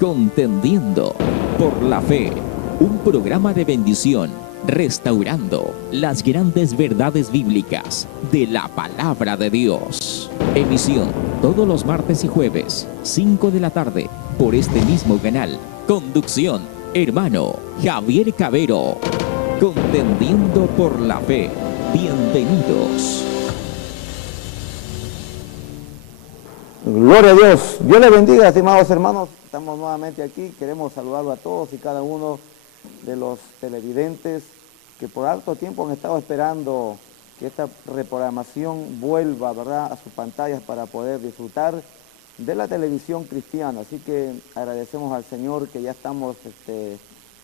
Contendiendo por la Fe, un programa de bendición, restaurando las grandes verdades bíblicas de la Palabra de Dios. Emisión todos los martes y jueves, 5 de la tarde, por este mismo canal. Conducción, hermano Javier Cabero. Contendiendo por la Fe. Bienvenidos. Gloria a Dios. Dios les bendiga, estimados hermanos. Estamos nuevamente aquí. Queremos saludarlo a todos y cada uno de los televidentes que por harto tiempo han estado esperando que esta reprogramación vuelva, ¿verdad?, a sus pantallas para poder disfrutar de la televisión cristiana. Así que agradecemos al Señor que ya estamos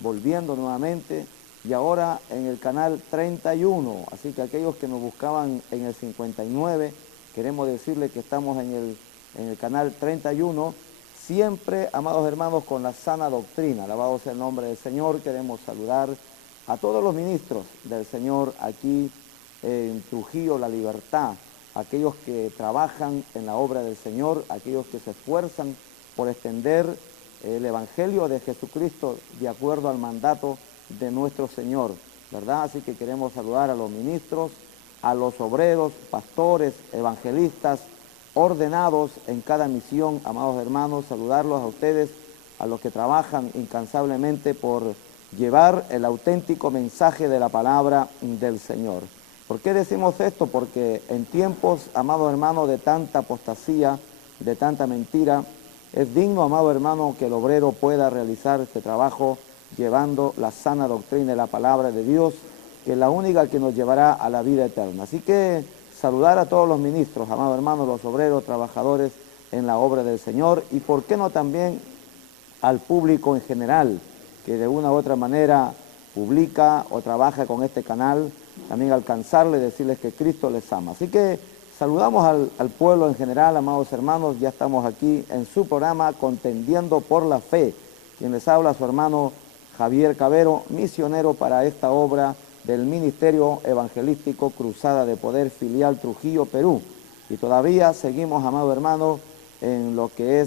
volviendo nuevamente y ahora en el canal 31. Así que aquellos que nos buscaban en el 59, queremos decirles que estamos en el canal 31, siempre, amados hermanos, con la sana doctrina. Alabado sea el nombre del Señor. Queremos saludar a todos los ministros del Señor aquí en Trujillo, La Libertad, aquellos que trabajan en la obra del Señor, aquellos que se esfuerzan por extender el Evangelio de Jesucristo de acuerdo al mandato de nuestro Señor, ¿verdad? Así que queremos saludar a los ministros, a los obreros, pastores, evangelistas, ordenados en cada misión, amados hermanos, saludarlos a ustedes, a los que trabajan incansablemente por llevar el auténtico mensaje de la palabra del Señor. ¿Por qué decimos esto? Porque en tiempos, amados hermanos, de tanta apostasía, de tanta mentira, es digno, amado hermano, que el obrero pueda realizar este trabajo llevando la sana doctrina de la palabra de Dios, que es la única que nos llevará a la vida eterna. Así que saludar a todos los ministros, amados hermanos, los obreros, trabajadores en la obra del Señor, y por qué no también al público en general, que de una u otra manera publica o trabaja con este canal, también alcanzarles, decirles que Cristo les ama. Así que saludamos al pueblo en general, amados hermanos. Ya estamos aquí en su programa Contendiendo por la Fe. Quien les habla, su hermano Javier Cabero, misionero para esta obra del Ministerio Evangelístico Cruzada de Poder Filial Trujillo, Perú. Y todavía seguimos, amado hermano, en lo que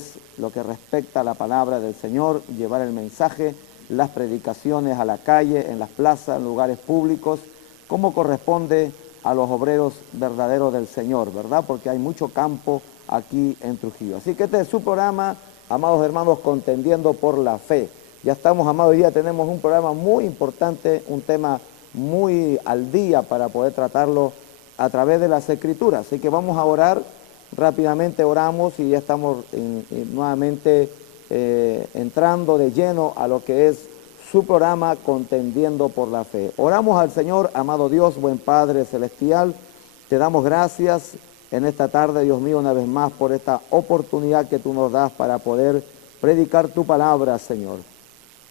respecta a la palabra del Señor, llevar el mensaje, las predicaciones a la calle, en las plazas, en lugares públicos, como corresponde a los obreros verdaderos del Señor, ¿verdad? Porque hay mucho campo aquí en Trujillo. Así que este es su programa, amados hermanos, Contendiendo por la Fe. Ya estamos, amados, hoy día tenemos un programa muy importante, un tema muy al día para poder tratarlo a través de las Escrituras. Así que vamos a orar, rápidamente oramos y ya estamos nuevamente entrando de lleno a lo que es su programa Contendiendo por la Fe. Oramos al Señor. Amado Dios, buen Padre Celestial, te damos gracias en esta tarde, Dios mío, una vez más por esta oportunidad que tú nos das para poder predicar tu palabra, Señor.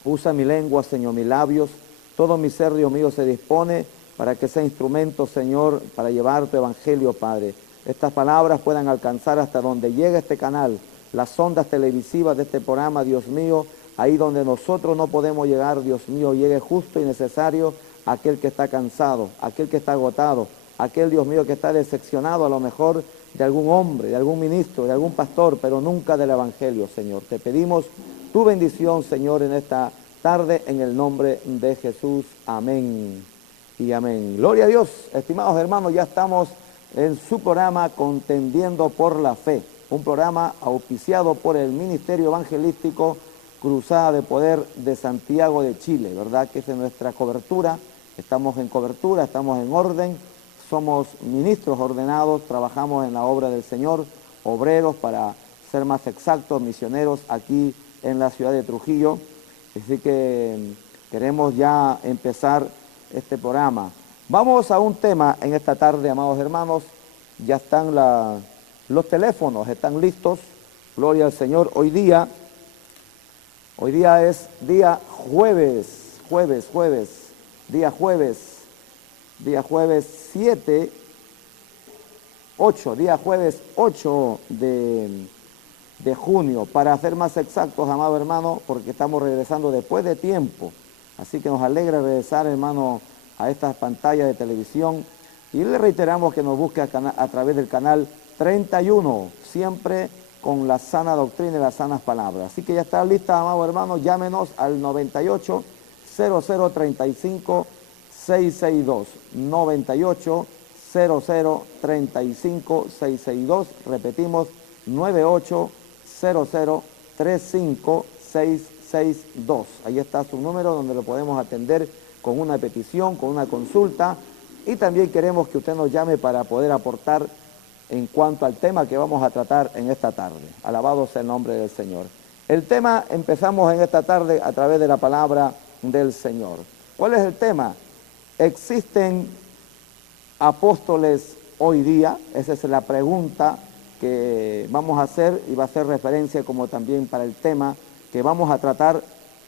Usa mi lengua, Señor, mis labios. Todo mi ser, Dios mío, se dispone para que sea instrumento, Señor, para llevar tu evangelio, Padre. Estas palabras puedan alcanzar hasta donde llegue este canal, las ondas televisivas de este programa, Dios mío, ahí donde nosotros no podemos llegar, Dios mío, llegue justo y necesario aquel que está cansado, aquel que está agotado, aquel, Dios mío, que está decepcionado a lo mejor de algún hombre, de algún ministro, de algún pastor, pero nunca del evangelio, Señor. Te pedimos tu bendición, Señor, en esta tarde, en el nombre de Jesús. Amén y amén. Gloria a Dios. Estimados hermanos, ya estamos en su programa Contendiendo por la Fe, un programa auspiciado por el Ministerio Evangelístico Cruzada de Poder de Santiago de Chile, ¿verdad? Que esa es nuestra cobertura. Estamos en cobertura, estamos en orden, somos ministros ordenados, trabajamos en la obra del Señor, obreros, para ser más exactos, misioneros aquí en la ciudad de Trujillo. Así que queremos ya empezar este programa. Vamos a un tema en esta tarde, amados hermanos. Ya están los teléfonos, están listos. Gloria al Señor. Hoy día es día jueves 8 de junio, para ser más exactos, amado hermano, porque estamos regresando después de tiempo. Así que nos alegra regresar, hermano, a estas pantallas de televisión. Y le reiteramos que nos busque a través del canal 31, siempre con la sana doctrina y las sanas palabras. Así que ya está lista, amado hermano, llámenos al 98 0035 662, 98 0035 662, repetimos, 98 0035 662. Ahí está su número donde lo podemos atender con una petición, con una consulta, y también queremos que usted nos llame para poder aportar en cuanto al tema que vamos a tratar en esta tarde. Alabado sea el nombre del Señor. El tema empezamos en esta tarde a través de la palabra del Señor. ¿Cuál es el tema? ¿Existen apóstoles hoy día? Esa es la pregunta que vamos a hacer y va a hacer referencia como también para el tema que vamos a tratar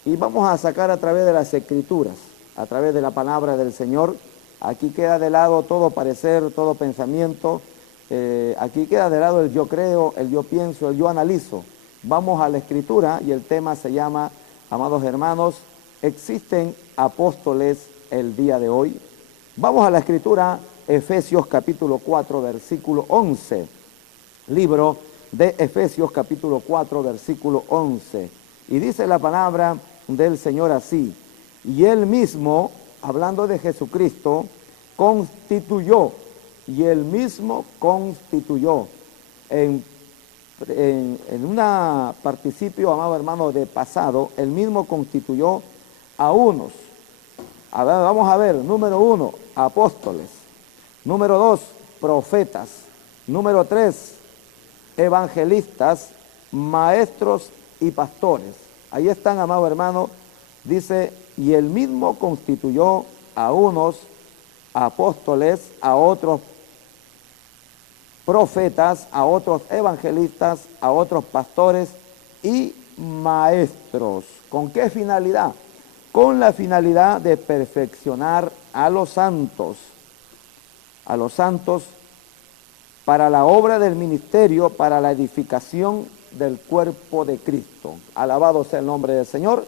y vamos a sacar a través de las Escrituras, a través de la palabra del Señor. Aquí queda de lado todo parecer, todo pensamiento. Aquí queda de lado el yo creo, el yo pienso, el yo analizo. Vamos a la Escritura y el tema se llama, amados hermanos, ¿existen apóstoles el día de hoy? Vamos a la Escritura, Efesios capítulo 4, versículo 11. Libro de Efesios capítulo 4, versículo 11. Y dice la palabra del Señor así: y Él mismo, hablando de Jesucristo, constituyó, y Él mismo constituyó, en un participio, amado hermano, de pasado, Él mismo constituyó a unos. A ver, vamos a ver, número 1, apóstoles. Número 2, profetas. Número 3, evangelistas, maestros y pastores. Ahí están, amado hermano, dice, y Él mismo constituyó a unos apóstoles, a otros profetas, a otros evangelistas, a otros pastores y maestros. ¿Con qué finalidad? Con la finalidad de perfeccionar a los santos para la obra del ministerio, para la edificación del cuerpo de Cristo. Alabado sea el nombre del Señor.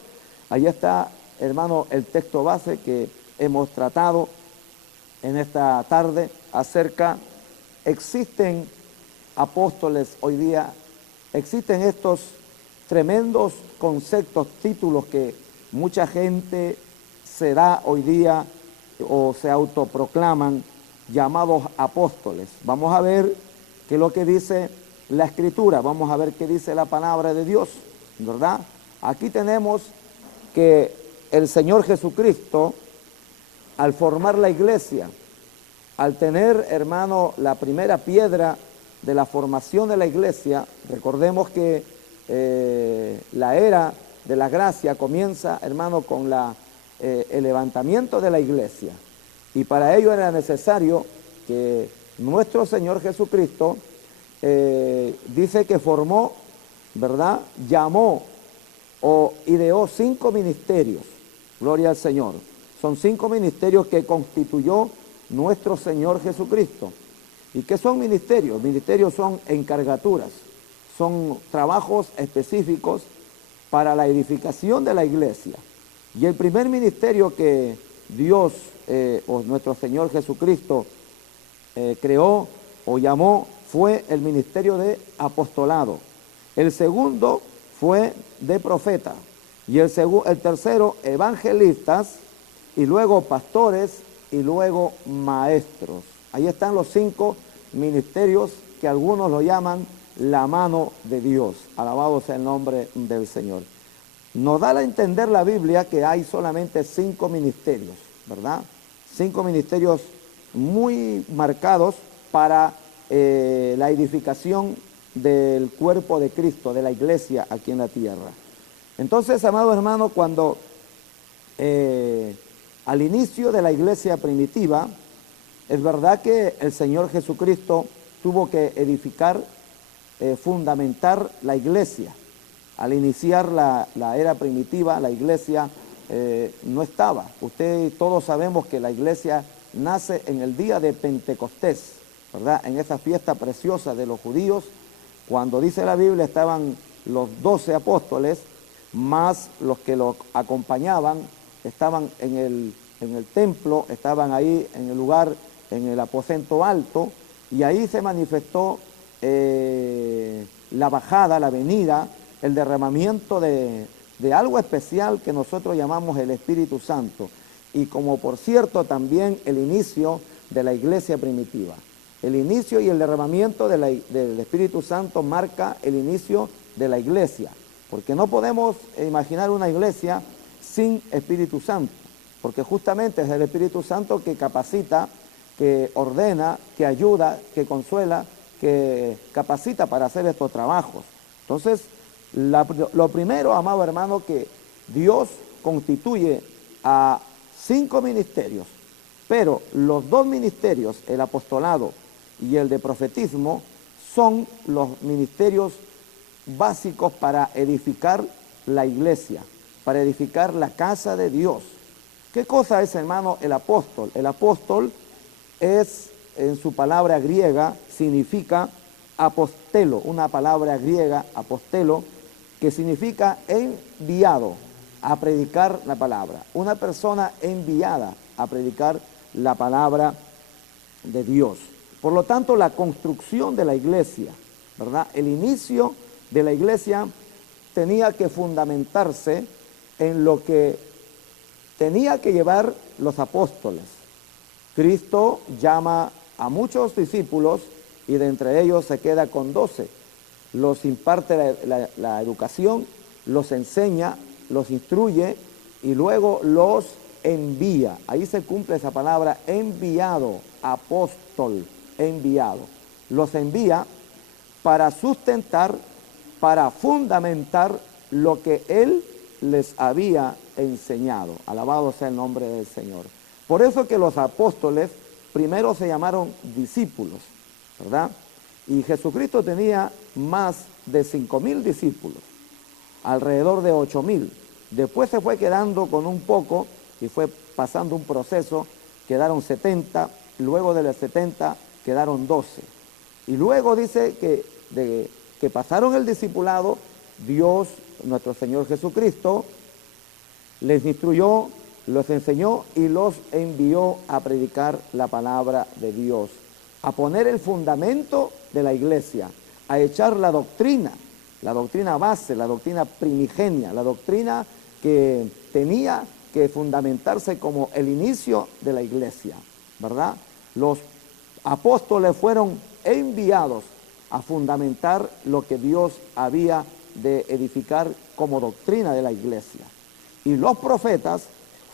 Ahí está, hermano, el texto base que hemos tratado en esta tarde acerca, ¿existen apóstoles hoy día? ¿Existen estos tremendos conceptos, títulos que mucha gente se da hoy día o se autoproclaman llamados apóstoles? Vamos a ver qué es lo que dice la Escritura, vamos a ver qué dice la palabra de Dios, ¿verdad? Aquí tenemos que el Señor Jesucristo, al formar la iglesia, al tener, hermano, la primera piedra de la formación de la iglesia, recordemos que la era de la gracia comienza, hermano, con el levantamiento de la iglesia. Y para ello era necesario que nuestro Señor Jesucristo dice que formó, ¿verdad? Llamó o ideó 5 ministerios. Gloria al Señor. Son 5 ministerios que constituyó nuestro Señor Jesucristo. ¿Y qué son ministerios? Ministerios son encargaturas, son trabajos específicos para la edificación de la iglesia. Y el primer ministerio que Dios o nuestro Señor Jesucristo creó o llamó fue el ministerio de apostolado. El segundo fue de profeta. Y el tercero, evangelistas, y luego pastores, y luego maestros. Ahí están los 5 ministerios que algunos lo llaman la mano de Dios. Alabado sea el nombre del Señor. Nos da a entender la Biblia que hay solamente 5 ministerios, ¿verdad? 5 ministerios muy marcados para la edificación del cuerpo de Cristo, de la iglesia aquí en la tierra. Entonces, amado hermano, cuando al inicio de la iglesia primitiva, es verdad que el Señor Jesucristo tuvo que edificar, fundamentar la iglesia. Al iniciar la era primitiva, la iglesia no estaba. Usted y todos sabemos que la iglesia nace en el día de Pentecostés, ¿verdad? En esa fiesta preciosa de los judíos, cuando dice la Biblia estaban los 12 apóstoles, más los que los acompañaban, estaban en el templo, estaban ahí en el lugar, en el aposento alto, y ahí se manifestó la bajada, la venida, el derramamiento de algo especial que nosotros llamamos el Espíritu Santo. Y como por cierto también el inicio de la iglesia primitiva. El inicio y el derramamiento del Espíritu Santo marca el inicio de la iglesia. Porque no podemos imaginar una iglesia sin Espíritu Santo. Porque justamente es el Espíritu Santo que capacita, que ordena, que ayuda, que consuela, que capacita para hacer estos trabajos. Entonces, lo primero, amado hermano, que Dios constituye a 5 ministerios, pero los 2 ministerios, el apostolado y el de profetismo, son los ministerios básicos para edificar la iglesia, para edificar la casa de Dios. ¿Qué cosa es, hermano, el apóstol? El apóstol es, en su palabra griega, significa apostelo, una palabra griega, apostelo, que significa enviado a predicar la palabra. Una persona enviada a predicar la palabra de Dios. Por lo tanto, la construcción de la iglesia, ¿verdad? El inicio de la iglesia tenía que fundamentarse en lo que tenía que llevar los apóstoles. Cristo llama a muchos discípulos y de entre ellos se queda con 12. Los imparte la educación, los enseña, los instruye y luego los envía. Ahí se cumple esa palabra, enviado, apóstol, enviado. Los envía para sustentar, para fundamentar lo que Él les había enseñado. Alabado sea el nombre del Señor. Por eso que los apóstoles primero se llamaron discípulos, ¿verdad? Y Jesucristo tenía más de 5,000 discípulos, alrededor de 8,000. Después se fue quedando con un poco y fue pasando un proceso, quedaron 70, luego de los 70 quedaron 12. Y luego dice que pasaron el discipulado, Dios, nuestro Señor Jesucristo, les instruyó, los enseñó y los envió a predicar la palabra de Dios, a poner el fundamento de la iglesia, a echar la doctrina base, la doctrina primigenia, la doctrina que tenía que fundamentarse como el inicio de la iglesia, ¿verdad? Los apóstoles fueron enviados a fundamentar lo que Dios había de edificar como doctrina de la iglesia. Y los profetas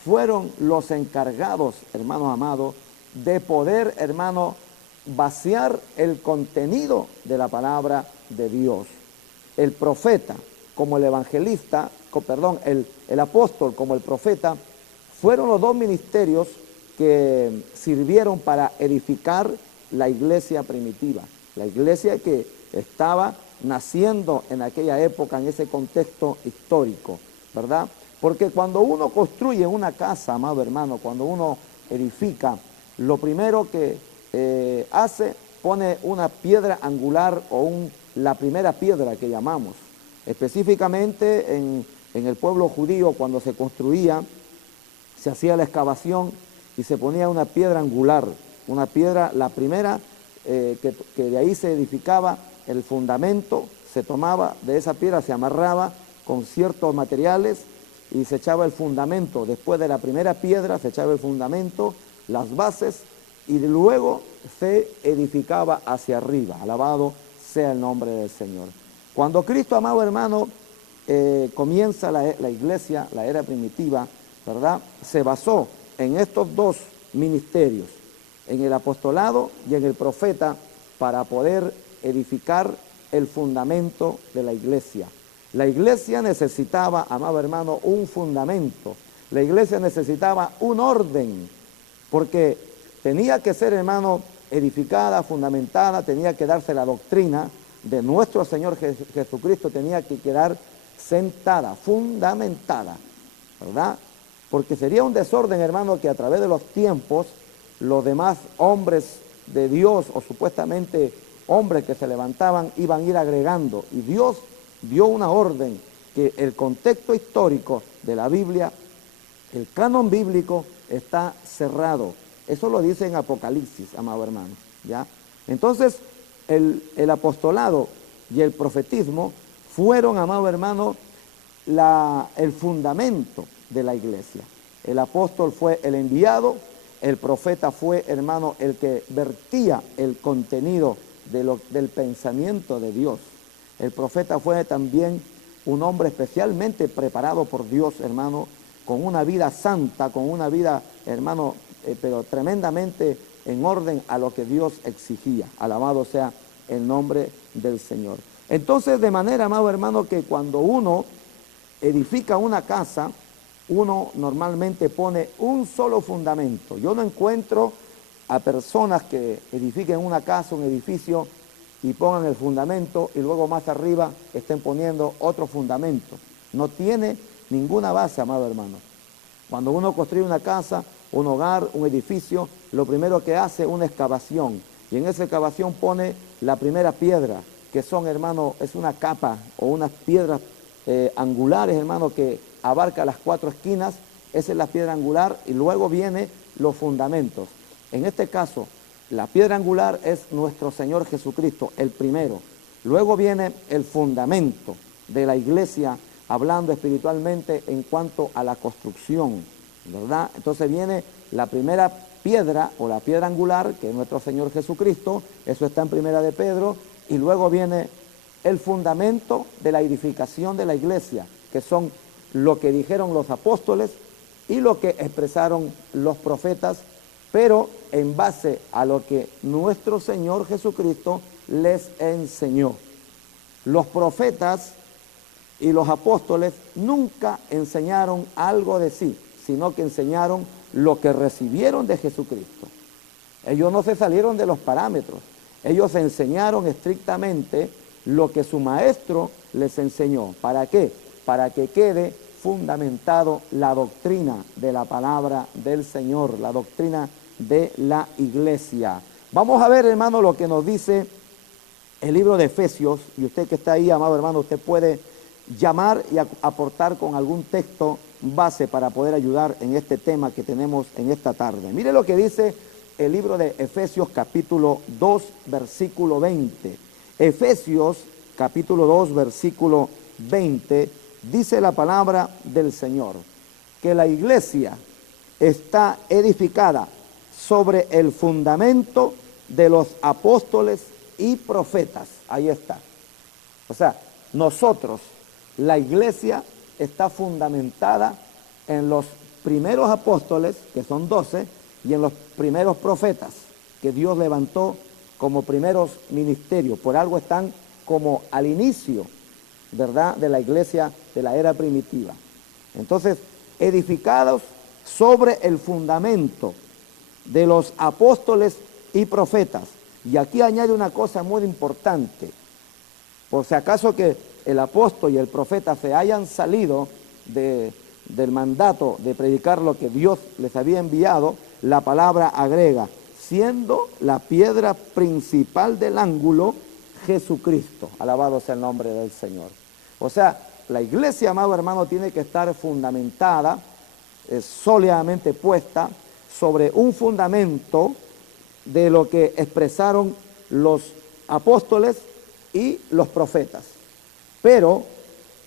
fueron los encargados, hermanos amados, de poder, hermano, vaciar el contenido de la palabra de Dios. El profeta como el evangelista, el apóstol como el profeta, fueron los 2 ministerios que sirvieron para edificar la iglesia primitiva, la iglesia que estaba naciendo en aquella época, en ese contexto histórico, ¿verdad? Porque cuando uno construye una casa, amado hermano, cuando uno edifica, lo primero que hace, pone una piedra angular o la primera piedra que llamamos. Específicamente en el pueblo judío, cuando se construía, se hacía la excavación y se ponía una piedra angular, una piedra, la primera, que de ahí se edificaba el fundamento, se tomaba de esa piedra, se amarraba con ciertos materiales y se echaba el fundamento. Después de la primera piedra se echaba el fundamento, las bases, y luego se edificaba hacia arriba. Alabado sea el nombre del Señor. Cuando Cristo, amado hermano, comienza la iglesia, la era primitiva, ¿verdad? Se basó en estos 2 ministerios, en el apostolado y en el profeta, para poder edificar el fundamento de la iglesia. La iglesia necesitaba, amado hermano, un fundamento. La iglesia necesitaba un orden, porque tenía que ser, hermano, edificada, fundamentada, tenía que darse la doctrina de nuestro Señor Jesucristo, tenía que quedar sentada, fundamentada, ¿verdad? Porque sería un desorden, hermano, que a través de los tiempos los demás hombres de Dios, o supuestamente hombres que se levantaban, iban a ir agregando. Y Dios dio una orden que el contexto histórico de la Biblia, el canon bíblico, está cerrado. Eso lo dice en Apocalipsis, amado hermano, ¿ya? Entonces, el apostolado y el profetismo fueron, amado hermano, el fundamento de la iglesia. El apóstol fue el enviado, el profeta fue, hermano, el que vertía el contenido del pensamiento de Dios. El profeta fue también un hombre especialmente preparado por Dios, hermano, con una vida santa, con una vida, hermano, pero tremendamente en orden a lo que Dios exigía. Alabado sea el nombre del Señor. Entonces, de manera, amado hermano, que cuando uno edifica una casa, uno normalmente pone un solo fundamento. Yo no encuentro a personas que edifiquen una casa, un edificio, y pongan el fundamento y luego más arriba estén poniendo otro fundamento. No tiene ninguna base, amado hermano. Cuando uno construye una casa, un hogar, un edificio, lo primero que hace es una excavación. Y en esa excavación pone la primera piedra, que son, hermano, es una capa o unas piedras angulares, hermano, que abarca las 4 esquinas. Esa es la piedra angular y luego vienen los fundamentos. En este caso, la piedra angular es nuestro Señor Jesucristo, el primero. Luego viene el fundamento de la iglesia, hablando espiritualmente en cuanto a la construcción, ¿verdad? Entonces viene la primera piedra o la piedra angular, que es nuestro Señor Jesucristo, eso está en Primera de Pedro, y luego viene el fundamento de la edificación de la iglesia, que son lo que dijeron los apóstoles y lo que expresaron los profetas, pero en base a lo que nuestro Señor Jesucristo les enseñó. Los profetas y los apóstoles nunca enseñaron algo de sí, sino que enseñaron lo que recibieron de Jesucristo. Ellos no se salieron de los parámetros, ellos enseñaron estrictamente lo que su maestro les enseñó. ¿Para qué? Para que quede fundamentado la doctrina de la palabra del Señor, la doctrina de la iglesia. Vamos a ver, hermano, lo que nos dice el libro de Efesios, y usted que está ahí, amado hermano, usted puede llamar y aportar con algún texto base para poder ayudar en este tema que tenemos en esta tarde. Mire lo que dice el libro de Efesios capítulo 2, versículo 20. Efesios capítulo 2, versículo 20, dice la palabra del Señor, que la iglesia está edificada sobre el fundamento de los apóstoles y profetas. Ahí está. O sea, nosotros, la iglesia está fundamentada en los primeros apóstoles, que son 12, y en los primeros profetas que Dios levantó como primeros ministerios. Por algo están como al inicio, ¿verdad?, de la iglesia de la era primitiva. Entonces, edificados sobre el fundamento de los apóstoles y profetas. Y aquí añade una cosa muy importante. Por si acaso que el apóstol y el profeta se hayan salido del mandato de predicar lo que Dios les había enviado, la palabra agrega, siendo la piedra principal del ángulo Jesucristo. Alabado sea el nombre del Señor. O sea, la iglesia, amado hermano, tiene que estar fundamentada, sólidamente puesta sobre un fundamento de lo que expresaron los apóstoles y los profetas. Pero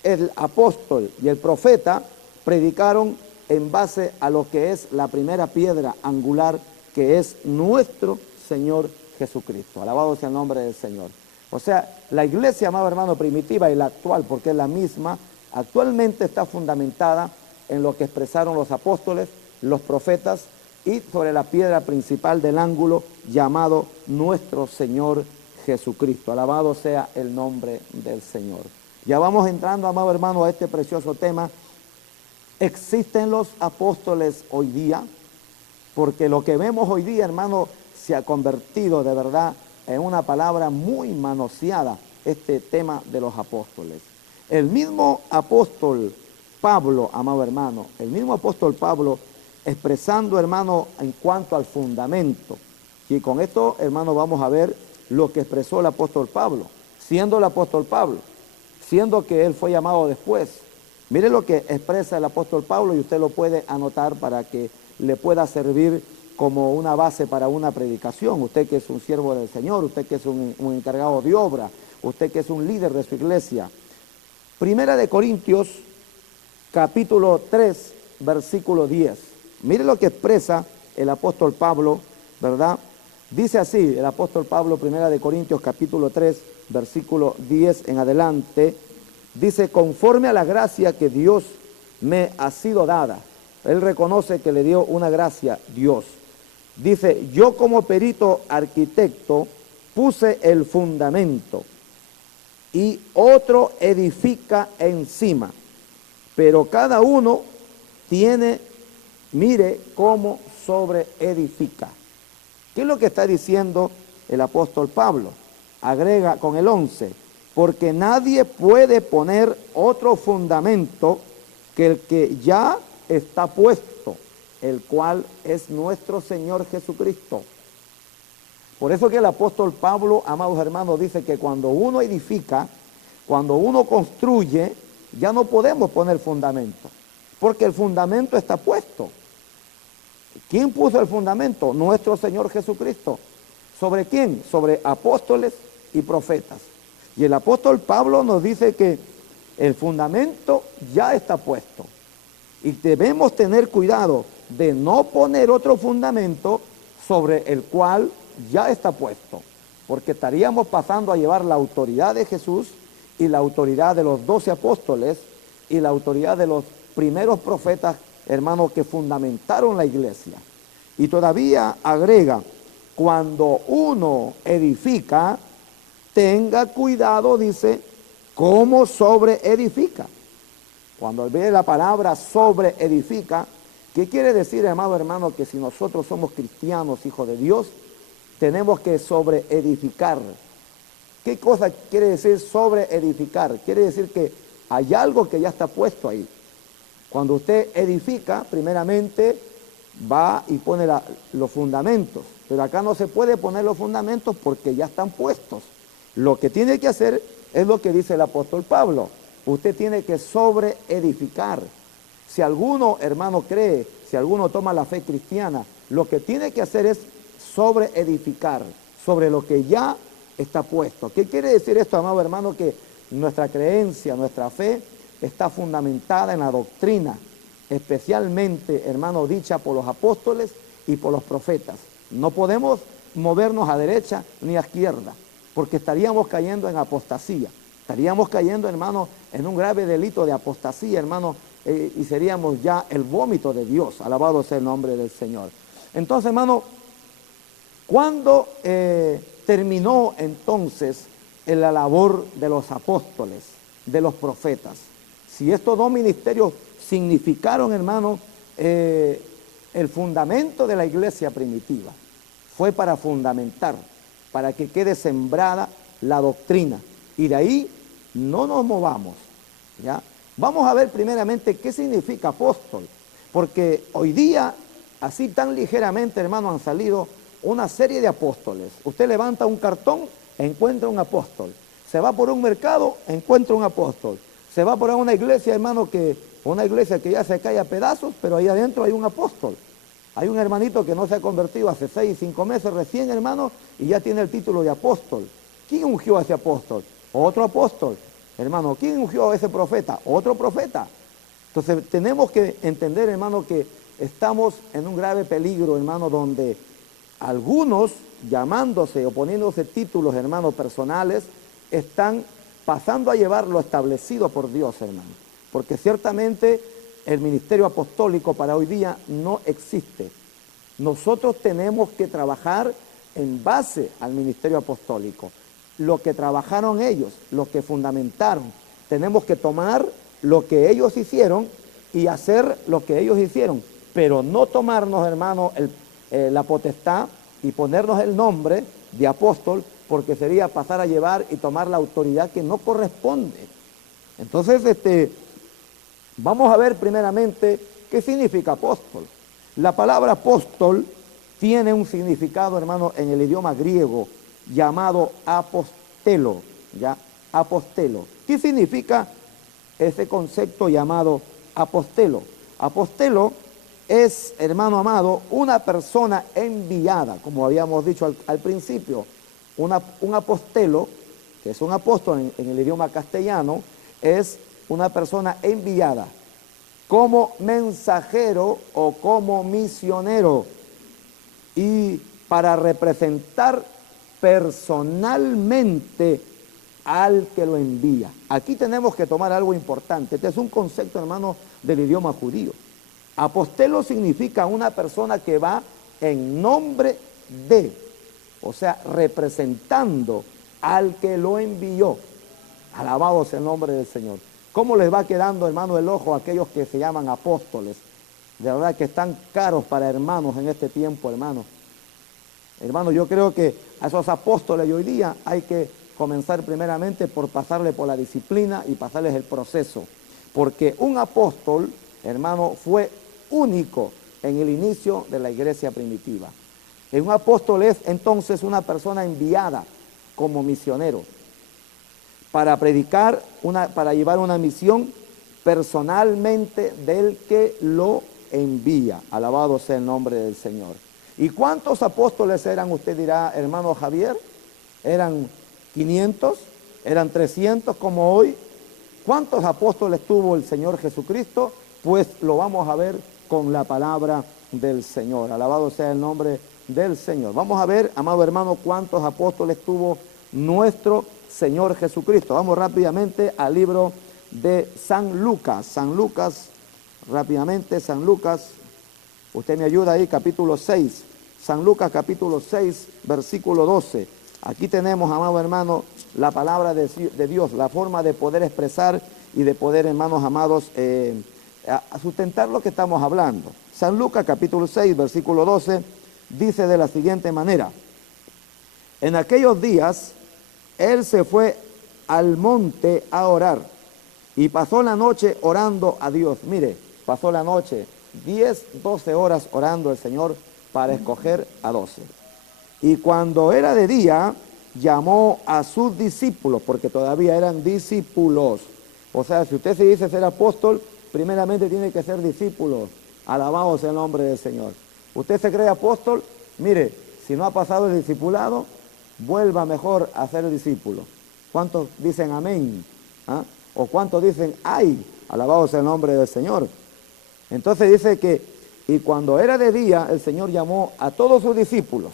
el apóstol y el profeta predicaron en base a lo que es la primera piedra angular, que es nuestro Señor Jesucristo. Alabado sea el nombre del Señor. O sea, la iglesia, amado hermano, primitiva y la actual, porque es la misma, actualmente está fundamentada en lo que expresaron los apóstoles, los profetas, y sobre la piedra principal del ángulo llamado nuestro Señor Jesucristo. Alabado sea el nombre del Señor. Ya vamos entrando, amado hermano, a este precioso tema. ¿Existen los apóstoles hoy día? Porque lo que vemos hoy día, hermano, se ha convertido de verdad en una palabra muy manoseada, este tema de los apóstoles. El mismo apóstol Pablo, amado hermano, el mismo apóstol Pablo, expresando, hermano, en cuanto al fundamento. Y con esto, hermano, vamos a ver lo que expresó el apóstol Pablo, siendo el apóstol Pablo, siendo que él fue llamado después. Mire lo que expresa el apóstol Pablo y usted lo puede anotar para que le pueda servir como una base para una predicación. Usted que es un siervo del Señor, usted que es un encargado de obra, usted que es un líder de su iglesia. Primera de Corintios, capítulo 3, versículo 10. Mire lo que expresa el apóstol Pablo, ¿verdad? Dice así, el apóstol Pablo, Primera de Corintios, capítulo 3, versículo 10 en adelante, dice, conforme a la gracia que Dios me ha sido dada. Él reconoce que le dio una gracia Dios. Dice, yo como perito arquitecto puse el fundamento y otro edifica encima, pero cada uno tiene, mire cómo sobreedifica. ¿Qué es lo que está diciendo el apóstol Pablo? Agrega con el 11, porque nadie puede poner otro fundamento que el que ya está puesto, el cual es nuestro Señor Jesucristo. Por eso que el apóstol Pablo, amados hermanos, dice que cuando uno edifica, cuando uno construye, ya no podemos poner fundamento, porque el fundamento está puesto. ¿Quién puso el fundamento? Nuestro Señor Jesucristo. ¿Sobre quién? Sobre apóstoles y profetas. Y el apóstol Pablo nos dice que el fundamento ya está puesto. Y debemos tener cuidado de no poner otro fundamento sobre el cual ya está puesto, porque estaríamos pasando a llevar la autoridad de Jesús y la autoridad de los 12 apóstoles y la autoridad de los primeros profetas, hermanos, que fundamentaron la iglesia. Y todavía agrega, cuando uno edifica, tenga cuidado, dice, cómo sobreedifica. Cuando ve la palabra sobreedifica, ¿qué quiere decir, hermano, que si nosotros somos cristianos, hijos de Dios, tenemos que sobreedificar? ¿Qué cosa quiere decir sobreedificar? Quiere decir que hay algo que ya está puesto ahí. Cuando usted edifica, primeramente va y pone los fundamentos, pero acá no se puede poner los fundamentos porque ya están puestos. Lo que tiene que hacer es lo que dice el apóstol Pablo. Usted tiene que sobreedificar. Si alguno, hermano, cree, si alguno toma la fe cristiana, lo que tiene que hacer es sobreedificar sobre lo que ya está puesto. ¿Qué quiere decir esto, amado hermano? Que nuestra creencia, nuestra fe está fundamentada en la doctrina, especialmente, hermano, dicha por los apóstoles y por los profetas. No podemos movernos a derecha ni a izquierda, porque estaríamos cayendo en apostasía. Estaríamos cayendo, hermano, en un grave delito de apostasía, hermano, y seríamos ya el vómito de Dios. Alabado sea el nombre del Señor. Entonces, hermano, ¿cuándo terminó entonces la labor de los apóstoles, de los profetas? Si estos dos ministerios significaron, hermano, el fundamento de la iglesia primitiva, fue para fundamentar, para que quede sembrada la doctrina. Y de ahí no nos movamos, ¿ya? Vamos a ver primeramente qué significa apóstol, porque hoy día, así tan ligeramente, hermano, han salido una serie de apóstoles. Usted levanta un cartón, encuentra un apóstol. Se va por un mercado, encuentra un apóstol. Se va por una iglesia, hermano, una iglesia que ya se cae a pedazos, pero ahí adentro hay un apóstol. Hay un hermanito que no se ha convertido hace 6, 5 meses recién, hermano, y ya tiene el título de apóstol. ¿Quién ungió a ese apóstol? Otro apóstol. Hermano, ¿quién ungió a ese profeta? Otro profeta. Entonces tenemos que entender, hermano, que estamos en un grave peligro, hermano, donde algunos, llamándose o poniéndose títulos, hermano, personales, están pasando a llevar lo establecido por Dios, hermano. Porque ciertamente el ministerio apostólico para hoy día no existe. Nosotros tenemos que trabajar en base al ministerio apostólico. Lo que trabajaron ellos, lo que fundamentaron, tenemos que tomar lo que ellos hicieron y hacer lo que ellos hicieron, pero no tomarnos, hermano, la potestad y ponernos el nombre de apóstol, porque sería pasar a llevar y tomar la autoridad que no corresponde. Entonces, vamos a ver primeramente qué significa apóstol. La palabra apóstol tiene un significado, hermano, en el idioma griego llamado apostelo, ¿ya? Apostelo. ¿Qué significa ese concepto llamado apostelo? Apostelo es, hermano amado, una persona enviada, como habíamos dicho al principio. Un apostelo que es un apóstol en el idioma castellano, es una persona enviada como mensajero o como misionero y para representar personalmente al que lo envía. Aquí tenemos que tomar algo importante. Este es un concepto, hermano, del idioma judío. Apostelo significa una persona que va en nombre de, o sea, representando al que lo envió. Alabado sea el nombre del Señor. ¿Cómo les va quedando, hermano, el ojo a aquellos que se llaman apóstoles? De verdad que están caros para hermanos en este tiempo, hermano. Hermano, yo creo que a esos apóstoles de hoy día hay que comenzar primeramente por pasarle por la disciplina y pasarles el proceso. Porque un apóstol, hermano, fue único en el inicio de la iglesia primitiva. Un apóstol es entonces una persona enviada como misionero para predicar, para llevar una misión personalmente del que lo envía. Alabado sea el nombre del Señor. ¿Y cuántos apóstoles eran? Usted dirá, hermano Javier, ¿eran 500? ¿Eran 300 como hoy? ¿Cuántos apóstoles tuvo el Señor Jesucristo? Pues lo vamos a ver con la palabra del Señor. Alabado sea el nombre del Señor. Vamos a ver, amado hermano, cuántos apóstoles tuvo nuestro Señor Jesucristo. Vamos rápidamente al libro de San Lucas. San Lucas, rápidamente, San Lucas. Usted me ayuda ahí, capítulo 6. San Lucas, capítulo 6, versículo 12. Aquí tenemos, amado hermano, la palabra de Dios, la forma de poder expresar y de poder, hermanos amados, a sustentar lo que estamos hablando. San Lucas, capítulo 6, versículo 12, dice de la siguiente manera: en aquellos días, él se fue al monte a orar y pasó la noche orando a Dios. Mire, pasó la noche, 10, 12 horas orando al Señor para escoger a 12. Y cuando era de día, llamó a sus discípulos, porque todavía eran discípulos. O sea, si usted se dice ser apóstol, primeramente tiene que ser discípulo. Alabado sea el nombre del Señor. Usted se cree apóstol, mire, si no ha pasado el discipulado, vuelva mejor a ser discípulo. ¿Cuántos dicen amén? ¿Ah? ¿O cuántos dicen ay? Alabado sea el nombre del Señor. Entonces dice que, y cuando era de día, el Señor llamó a todos sus discípulos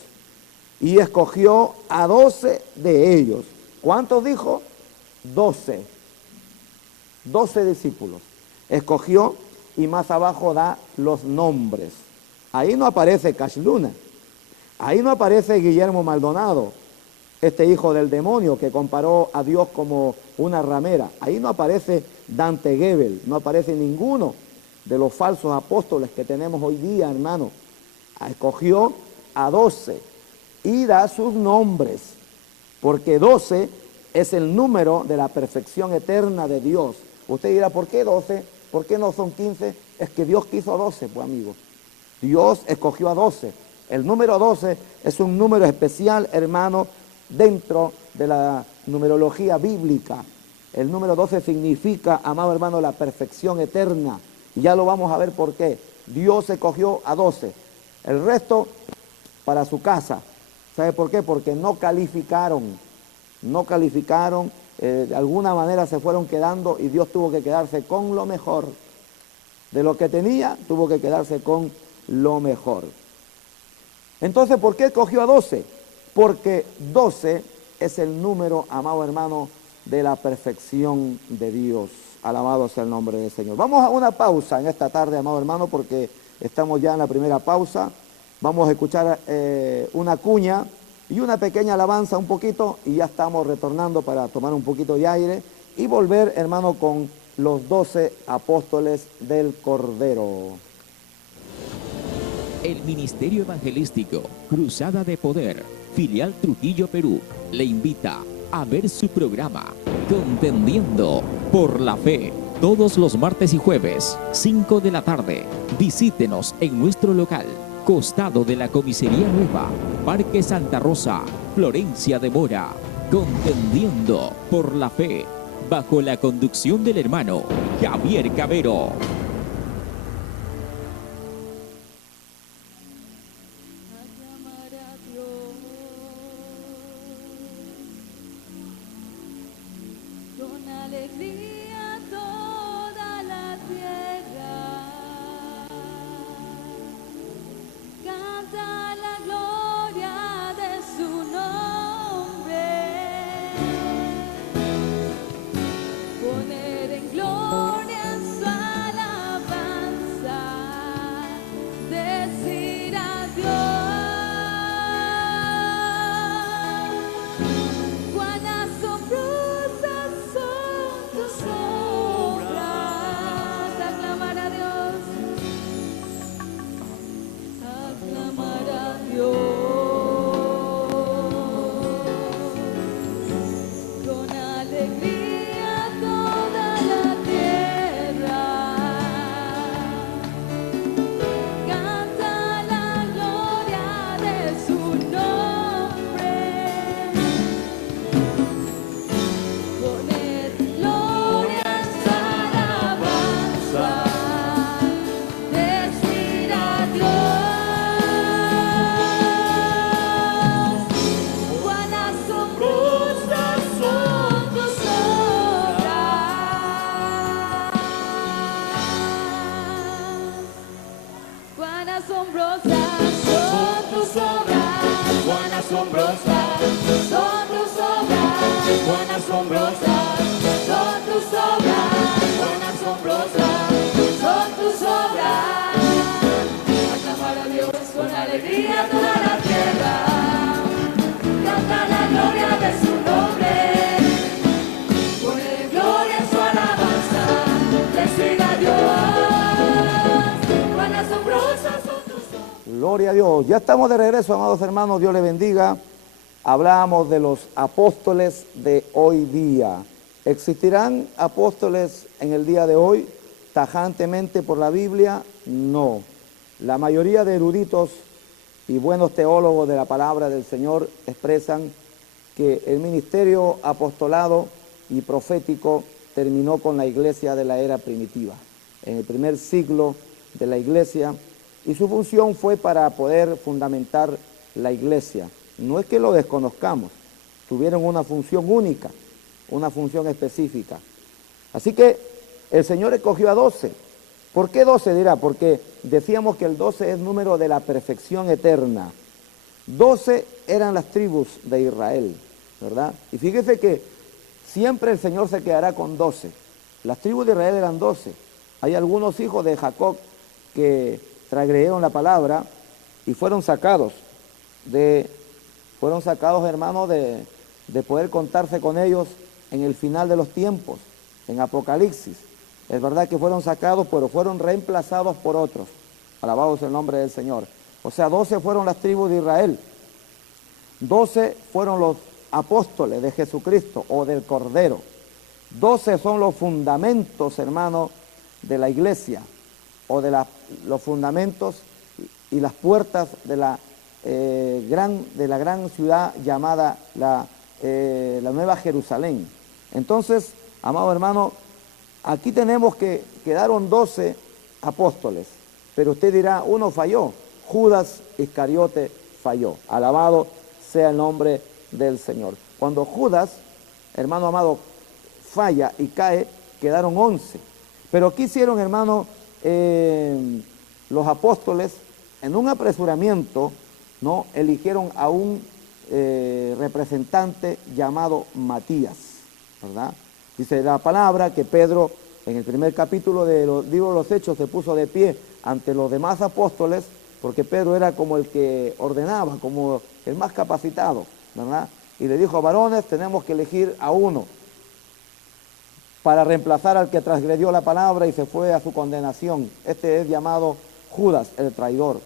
y escogió a 12 de ellos. ¿Cuántos dijo? 12. 12 discípulos. Escogió y más abajo da los nombres. Ahí no aparece Cash Luna. Ahí no aparece Guillermo Maldonado, este hijo del demonio que comparó a Dios como una ramera. Ahí no aparece Dante Gebel, no aparece ninguno de los falsos apóstoles que tenemos hoy día, hermano. Escogió a 12 y da sus nombres, porque 12 es el número de la perfección eterna de Dios. Usted dirá, ¿por qué 12? ¿Por qué no son 15? Es que Dios quiso 12, pues amigo. Dios escogió a 12. El número 12 es un número especial, hermano, dentro de la numerología bíblica. El número 12 significa, amado hermano, la perfección eterna. Y ya lo vamos a ver por qué. Dios escogió a 12. El resto para su casa. ¿Sabe por qué? Porque no calificaron. No calificaron. De alguna manera se fueron quedando y Dios tuvo que quedarse con lo mejor. De lo que tenía, tuvo que quedarse con lo mejor. Entonces, ¿por qué escogió a 12? Porque 12 es el número, amado hermano, de la perfección de Dios. Alabado sea el nombre del Señor. Vamos a una pausa en esta tarde, amado hermano, porque estamos ya en la primera pausa. Vamos a escuchar una cuña y una pequeña alabanza un poquito y ya estamos retornando para tomar un poquito de aire y volver, hermano, con los 12 apóstoles del Cordero. El Ministerio Evangelístico Cruzada de Poder, filial Trujillo, Perú, le invita a ver su programa Contendiendo por la Fe, todos los martes y jueves, 5 de la tarde. Visítenos en nuestro local, costado de la Comisaría Nueva, Parque Santa Rosa, Florencia de Mora. Contendiendo por la Fe, bajo la conducción del hermano Javier Cabero. asombrosas son tus obras, cuán asombrosas son tus obras, cuán asombrosas son tus obras, cuán asombrosas son tus obras. Aclamar a Dios con alegría toda la tierra, canta la gloria de su nombre, pone gloria en su alabanza, bendiga a Dios, cuán asombrosas son tus obras. Gloria a Dios. Ya estamos de regreso, amados hermanos, Dios les bendiga. Hablábamos de los apóstoles de hoy día. ¿Existirán apóstoles en el día de hoy tajantemente por la Biblia? No. La mayoría de eruditos y buenos teólogos de la palabra del Señor expresan que el ministerio apostolado y profético terminó con la iglesia de la era primitiva, en el primer siglo de la iglesia, y su función fue para poder fundamentar la iglesia. No es que lo desconozcamos, tuvieron una función única, una función específica. Así que el Señor escogió a 12. ¿Por qué 12? Dirá, porque decíamos que el 12 es número de la perfección eterna. 12 eran las tribus de Israel, ¿verdad? Y fíjese que siempre el Señor se quedará con 12. Las tribus de Israel eran 12. Hay algunos hijos de Jacob que transgredieron la palabra y fueron sacados, hermanos, de poder contarse con ellos en el final de los tiempos, en Apocalipsis. Es verdad que fueron sacados, pero fueron reemplazados por otros. Alabado sea el nombre del Señor. O sea, 12 fueron las tribus de Israel. 12 fueron los apóstoles de Jesucristo o del Cordero. 12 son los fundamentos, hermanos, de la iglesia, o de los fundamentos y las puertas de la gran ciudad llamada la Nueva Jerusalén. Entonces, amado hermano, aquí tenemos que quedaron 12 apóstoles, pero usted dirá, uno falló, Judas Iscariote falló. Alabado sea el nombre del Señor. Cuando Judas, hermano amado, falla y cae, quedaron 11. Pero ¿qué hicieron, hermano, los apóstoles? En un apresuramiento, ¿no? Eligieron a un representante llamado Matías, ¿verdad? Dice la palabra que Pedro, en el primer capítulo de los libros de los Hechos, se puso de pie ante los demás apóstoles, porque Pedro era como el que ordenaba, como el más capacitado, ¿verdad? Y le dijo, varones, tenemos que elegir a uno para reemplazar al que transgredió la palabra y se fue a su condenación. Este es llamado Judas, el traidor.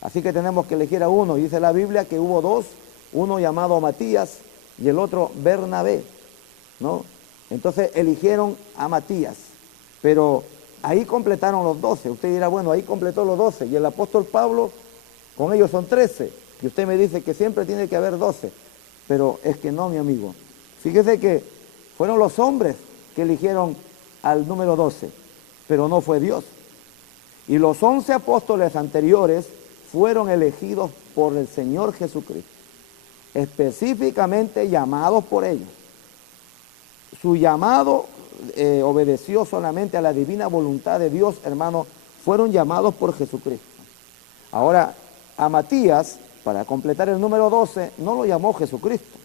Así que tenemos que elegir a uno. Y dice la Biblia que hubo dos, uno llamado Matías y el otro Bernabé, ¿no? Entonces eligieron a Matías, pero ahí completaron los 12. Usted dirá, bueno, ahí completó los 12. Y el apóstol Pablo, con ellos son 13. Y usted me dice que siempre tiene que haber 12. Pero es que no, mi amigo. Fíjese que fueron los hombres que eligieron al número 12, pero no fue Dios. Y los 11 apóstoles anteriores fueron elegidos por el Señor Jesucristo, específicamente llamados por ellos. Su llamado obedeció solamente a la divina voluntad de Dios, hermano. Fueron llamados por Jesucristo. Ahora, a Matías, para completar el número 12, no lo llamó Jesucristo.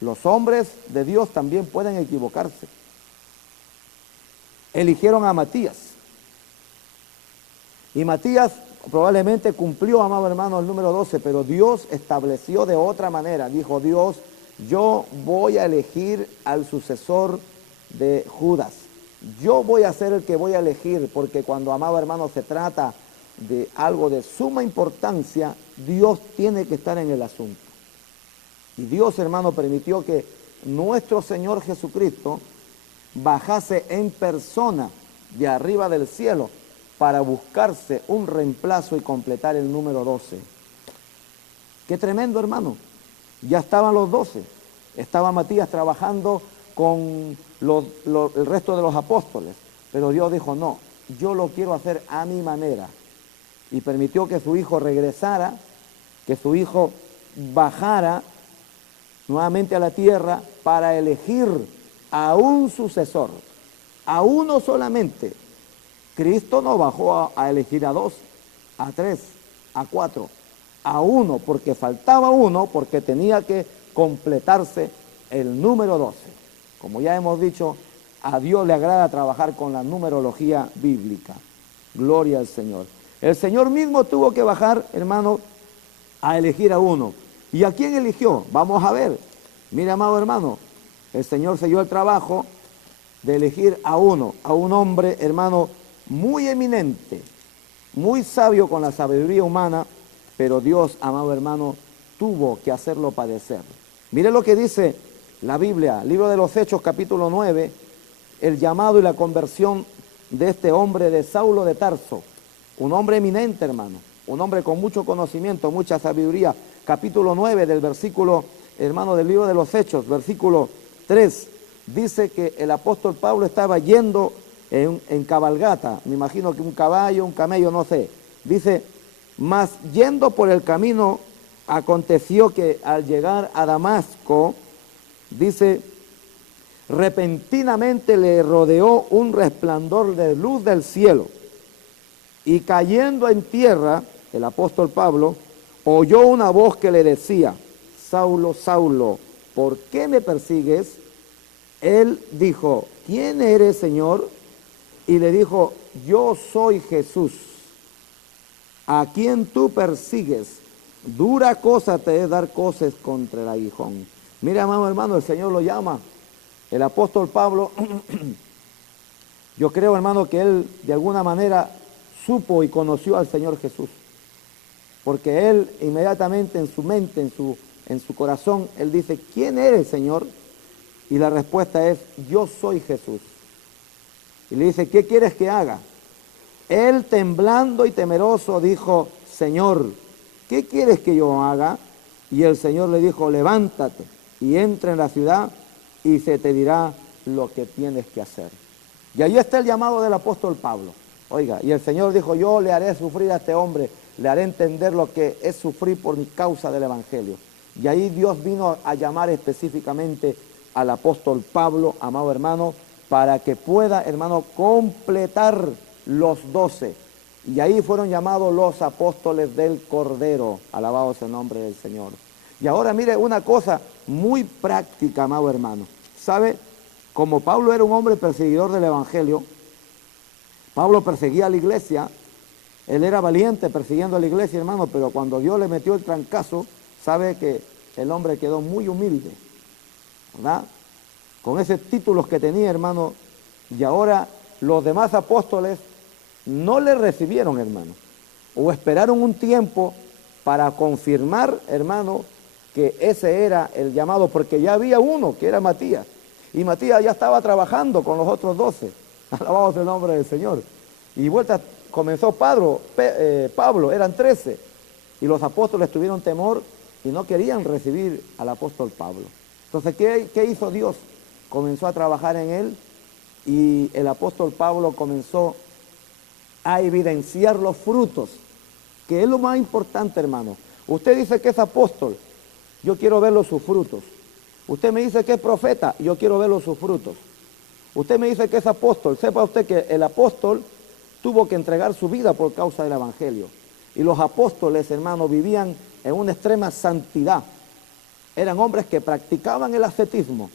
Los hombres de Dios también pueden equivocarse. Eligieron a Matías. Y Matías probablemente cumplió, amado hermano, el número 12, pero Dios estableció de otra manera. Dijo Dios, yo voy a elegir al sucesor de Judas. Yo voy a ser el que voy a elegir, porque cuando, amado hermano, se trata de algo de suma importancia, Dios tiene que estar en el asunto. Y Dios, hermano, permitió que nuestro Señor Jesucristo bajase en persona de arriba del cielo para buscarse un reemplazo y completar el número 12. Qué tremendo, hermano. Ya estaban los 12. Estaba Matías trabajando con el resto de los apóstoles. Pero Dios dijo, no, yo lo quiero hacer a mi manera. Y permitió que su hijo regresara, que su hijo bajara nuevamente a la tierra para elegir a un sucesor, a uno solamente. Cristo no bajó a elegir a 12. a 3, a 4, a 1, porque faltaba uno, porque tenía que completarse el número 12. Como ya hemos dicho, a Dios le agrada trabajar con la numerología bíblica. Gloria al Señor. El Señor mismo tuvo que bajar, hermano, a elegir a uno. ¿Y a quién eligió? Vamos a ver. Mira, amado hermano, el Señor se dio el trabajo de elegir a uno, a un hombre, hermano, muy eminente, muy sabio con la sabiduría humana, pero Dios, amado hermano, tuvo que hacerlo padecer. Mire lo que dice la Biblia, libro de los Hechos, capítulo 9, el llamado y la conversión de este hombre de Saulo de Tarso, un hombre eminente, hermano, un hombre con mucho conocimiento, mucha sabiduría. Capítulo 9 del versículo, hermano, del libro de los Hechos, versículo 3, dice que el apóstol Pablo estaba yendo en cabalgata, me imagino que un caballo, un camello, no sé. Dice, mas yendo por el camino, aconteció que al llegar a Damasco, dice, repentinamente le rodeó un resplandor de luz del cielo, y cayendo en tierra, el apóstol Pablo oyó una voz que le decía, Saulo, Saulo, ¿por qué me persigues? Él dijo, ¿quién eres, Señor? Y le dijo, yo soy Jesús, a quien tú persigues. Dura cosa te es dar coces contra el aguijón. Mira, amado hermano, el Señor lo llama. El apóstol Pablo, yo creo, hermano, que él de alguna manera supo y conoció al Señor Jesús. Porque él inmediatamente en su mente, en su corazón, él dice, ¿quién eres, Señor? Y la respuesta es, yo soy Jesús. Y le dice, ¿qué quieres que haga? Él, temblando y temeroso, dijo, Señor, ¿qué quieres que yo haga? Y el Señor le dijo, levántate y entra en la ciudad y se te dirá lo que tienes que hacer. Y ahí está el llamado del apóstol Pablo. Oiga, y el Señor dijo, yo le haré sufrir a este hombre, le haré entender lo que es sufrir por mi causa del Evangelio. Y ahí Dios vino a llamar específicamente al apóstol Pablo, amado hermano, para que pueda, hermano, completar los 12. Y ahí fueron llamados los apóstoles del Cordero. Alabado sea el nombre del Señor. Y ahora mire una cosa muy práctica, amado hermano. ¿Sabe? Como Pablo era un hombre perseguidor del Evangelio, Pablo perseguía a la iglesia, él era valiente persiguiendo a la iglesia, hermano, pero cuando Dios le metió el trancazo, sabe que el hombre quedó muy humilde, ¿verdad? Con esos títulos que tenía, hermano, y ahora los demás apóstoles no le recibieron, hermano, o esperaron un tiempo para confirmar, hermano, que ese era el llamado, porque ya había uno, que era Matías, y Matías ya estaba trabajando con los otros 12, alabado sea el nombre del Señor, y vuelta comenzó Pablo, eran 13, y los apóstoles tuvieron temor y no querían recibir al apóstol Pablo. Entonces, ¿qué hizo Dios? Comenzó a trabajar en él, y el apóstol Pablo comenzó a evidenciar los frutos, que es lo más importante, hermano. Usted dice que es apóstol, yo quiero ver sus frutos. Usted me dice que es profeta, yo quiero ver sus frutos. Usted me dice que es apóstol, sepa usted que el apóstol tuvo que entregar su vida por causa del Evangelio. Y los apóstoles, hermano, vivían en una extrema santidad. Eran hombres que practicaban el ascetismo,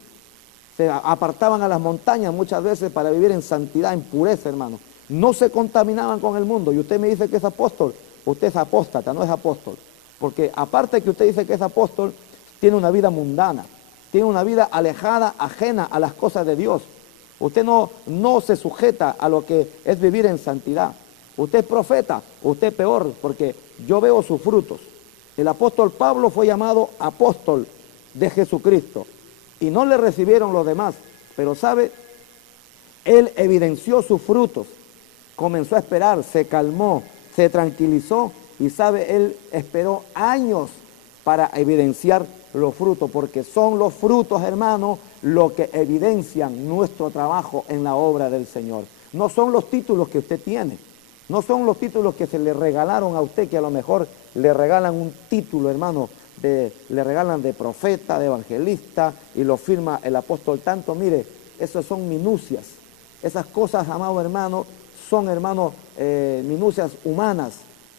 se apartaban a las montañas muchas veces para vivir en santidad, en pureza, hermano. No se contaminaban con el mundo. Y usted me dice que es apóstol, usted es apóstata, no es apóstol. Porque aparte que usted dice que es apóstol, tiene una vida mundana, tiene una vida alejada, ajena a las cosas de Dios. Usted no se sujeta a lo que es vivir en santidad. Usted es profeta, usted es peor, porque yo veo sus frutos. El apóstol Pablo fue llamado apóstol de Jesucristo y no le recibieron los demás, pero sabe, él evidenció sus frutos, comenzó a esperar, se calmó, se tranquilizó y sabe, él esperó años para evidenciar los frutos, porque son los frutos, hermano, lo que evidencian nuestro trabajo en la obra del Señor. No son los títulos que usted tiene, no son los títulos que se le regalaron a usted, que a lo mejor le regalan un título, hermano, le regalan de profeta, de evangelista, y lo firma el apóstol tanto. Mire, esas son minucias. Esas cosas, amado hermano, son, hermano, minucias humanas.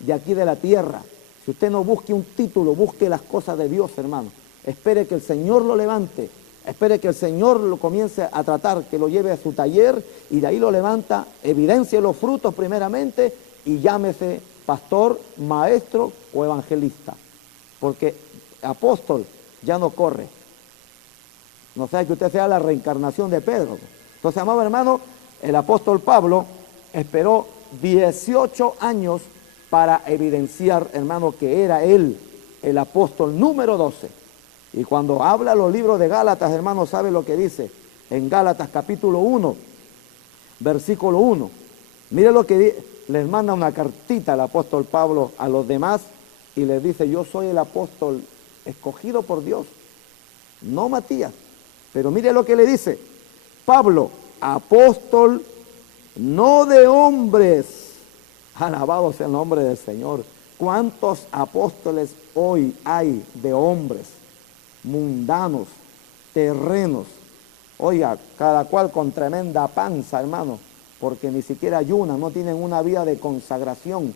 de aquí de la tierra. Si usted no busque un título, busque las cosas de Dios, hermano. Espere que el Señor lo levante, espere que el Señor lo comience a tratar, que lo lleve a su taller y de ahí lo levanta, evidencie los frutos primeramente y llámese pastor, maestro o evangelista. Porque apóstol ya no corre. No sea que usted sea la reencarnación de Pedro. Entonces, amado hermano, el apóstol Pablo esperó 18 años para evidenciar, hermano, que era él el apóstol número 12. Y cuando habla los libros de Gálatas, hermano, ¿sabe lo que dice? En Gálatas capítulo 1, versículo 1. Mire lo que dice. Les manda una cartita al apóstol Pablo a los demás y les dice, yo soy el apóstol escogido por Dios, no Matías. Pero mire lo que le dice, Pablo, apóstol no de hombres, alabado sea el nombre del Señor. ¿Cuántos apóstoles hoy hay de hombres, mundanos, terrenos? Oiga, cada cual con tremenda panza, hermano, porque ni siquiera ayunan, no tienen una vida de consagración.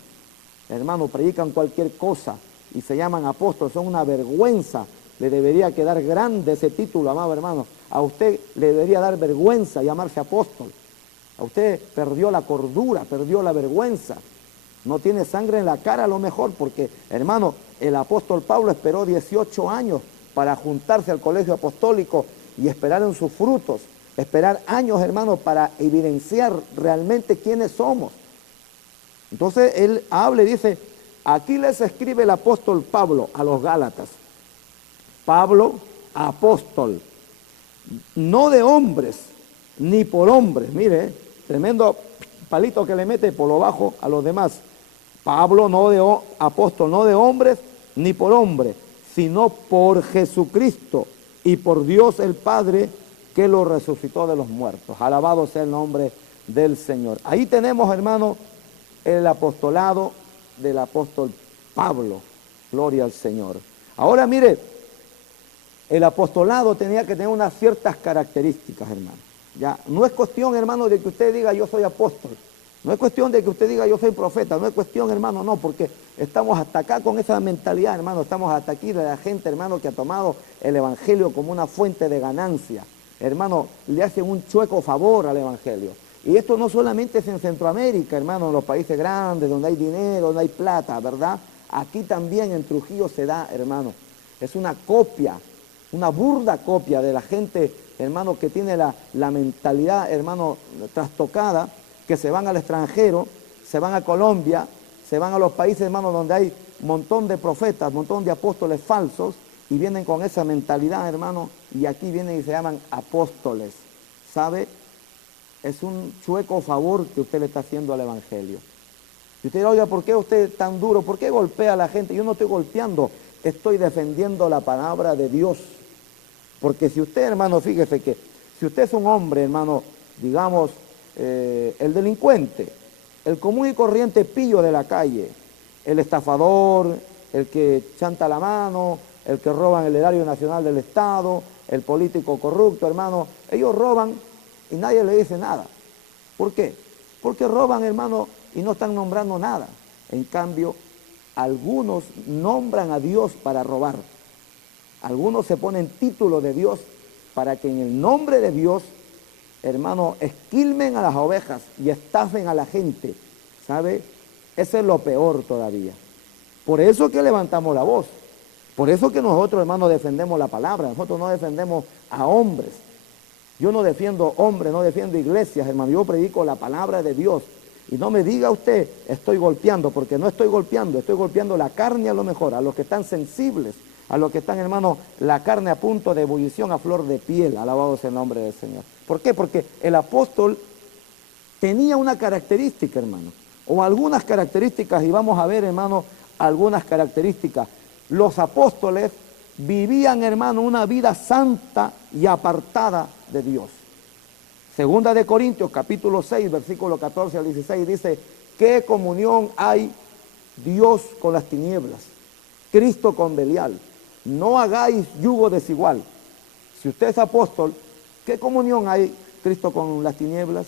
Hermano, predican cualquier cosa y se llaman apóstoles, son una vergüenza. Le debería quedar grande ese título, amado hermano. A usted le debería dar vergüenza llamarse apóstol. A usted perdió la cordura, perdió la vergüenza. No tiene sangre en la cara a lo mejor, porque, hermano, el apóstol Pablo esperó 18 años para juntarse al colegio apostólico y esperar en sus frutos. Esperar años, hermano, para evidenciar realmente quiénes somos. Entonces él habla y dice, aquí les escribe el apóstol Pablo a los Gálatas. Pablo, apóstol, no de hombres, ni por hombres. Mire, tremendo palito que le mete por lo bajo a los demás. Pablo, apóstol, no de hombres, ni por hombres, sino por Jesucristo y por Dios el Padre, que lo resucitó de los muertos. Alabado sea el nombre del Señor. Ahí tenemos, hermano, el apostolado del apóstol Pablo. Gloria al Señor. Ahora mire, el apostolado tenía que tener unas ciertas características, hermano. Ya, no es cuestión, hermano, de que usted diga yo soy apóstol. No es cuestión de que usted diga yo soy profeta. No es cuestión, hermano, no, porque estamos hasta acá con esa mentalidad, hermano. Estamos hasta aquí de la gente, hermano, que ha tomado el evangelio como una fuente de ganancia. Hermano, le hacen un chueco favor al evangelio. Y esto no solamente es en Centroamérica, hermano, en los países grandes, donde hay dinero, donde hay plata, ¿verdad? Aquí también en Trujillo se da, hermano. Es una copia, una burda copia de la gente, hermano, que tiene la mentalidad, hermano, trastocada, que se van al extranjero, se van a Colombia, se van a los países, hermano, donde hay un montón de profetas, un montón de apóstoles falsos, y vienen con esa mentalidad, hermano, y aquí vienen y se llaman apóstoles. ¿Sabe? Es un chueco favor que usted le está haciendo al evangelio. Y usted dirá, oiga, ¿por qué usted es tan duro? ¿Por qué golpea a la gente? Yo no estoy golpeando, estoy defendiendo la palabra de Dios. Porque si usted, hermano, fíjese que si usted es un hombre, hermano, digamos, el delincuente, el común y corriente pillo de la calle, el estafador, el que chanta la mano, el que roban el erario nacional del Estado, el político corrupto, hermano, ellos roban y nadie le dice nada. ¿Por qué? Porque roban, hermano, y no están nombrando nada. En cambio, algunos nombran a Dios para robar. Algunos se ponen título de Dios para que en el nombre de Dios, hermano, esquilmen a las ovejas y estafen a la gente. ¿Sabe? Eso es lo peor todavía. Por eso que levantamos la voz. Por eso que nosotros, hermano, defendemos la palabra. Nosotros no defendemos a hombres. Yo no defiendo hombres, no defiendo iglesias, hermano. Yo predico la palabra de Dios. Y no me diga usted, estoy golpeando, porque no estoy golpeando la carne a lo mejor, a los que están sensibles, a los que están, hermano, la carne a punto de ebullición a flor de piel. Alabado sea el nombre del Señor. ¿Por qué? Porque el apóstol tenía una característica, hermano, o algunas características, y vamos a ver, hermano, algunas características. Los apóstoles vivían, hermano, una vida santa y apartada de Dios. Segunda de Corintios, capítulo 6, versículo 14 al 16, dice, ¿qué comunión hay Dios con las tinieblas? Cristo con Belial. No hagáis yugo desigual. Si usted es apóstol, ¿qué comunión hay Cristo con las tinieblas?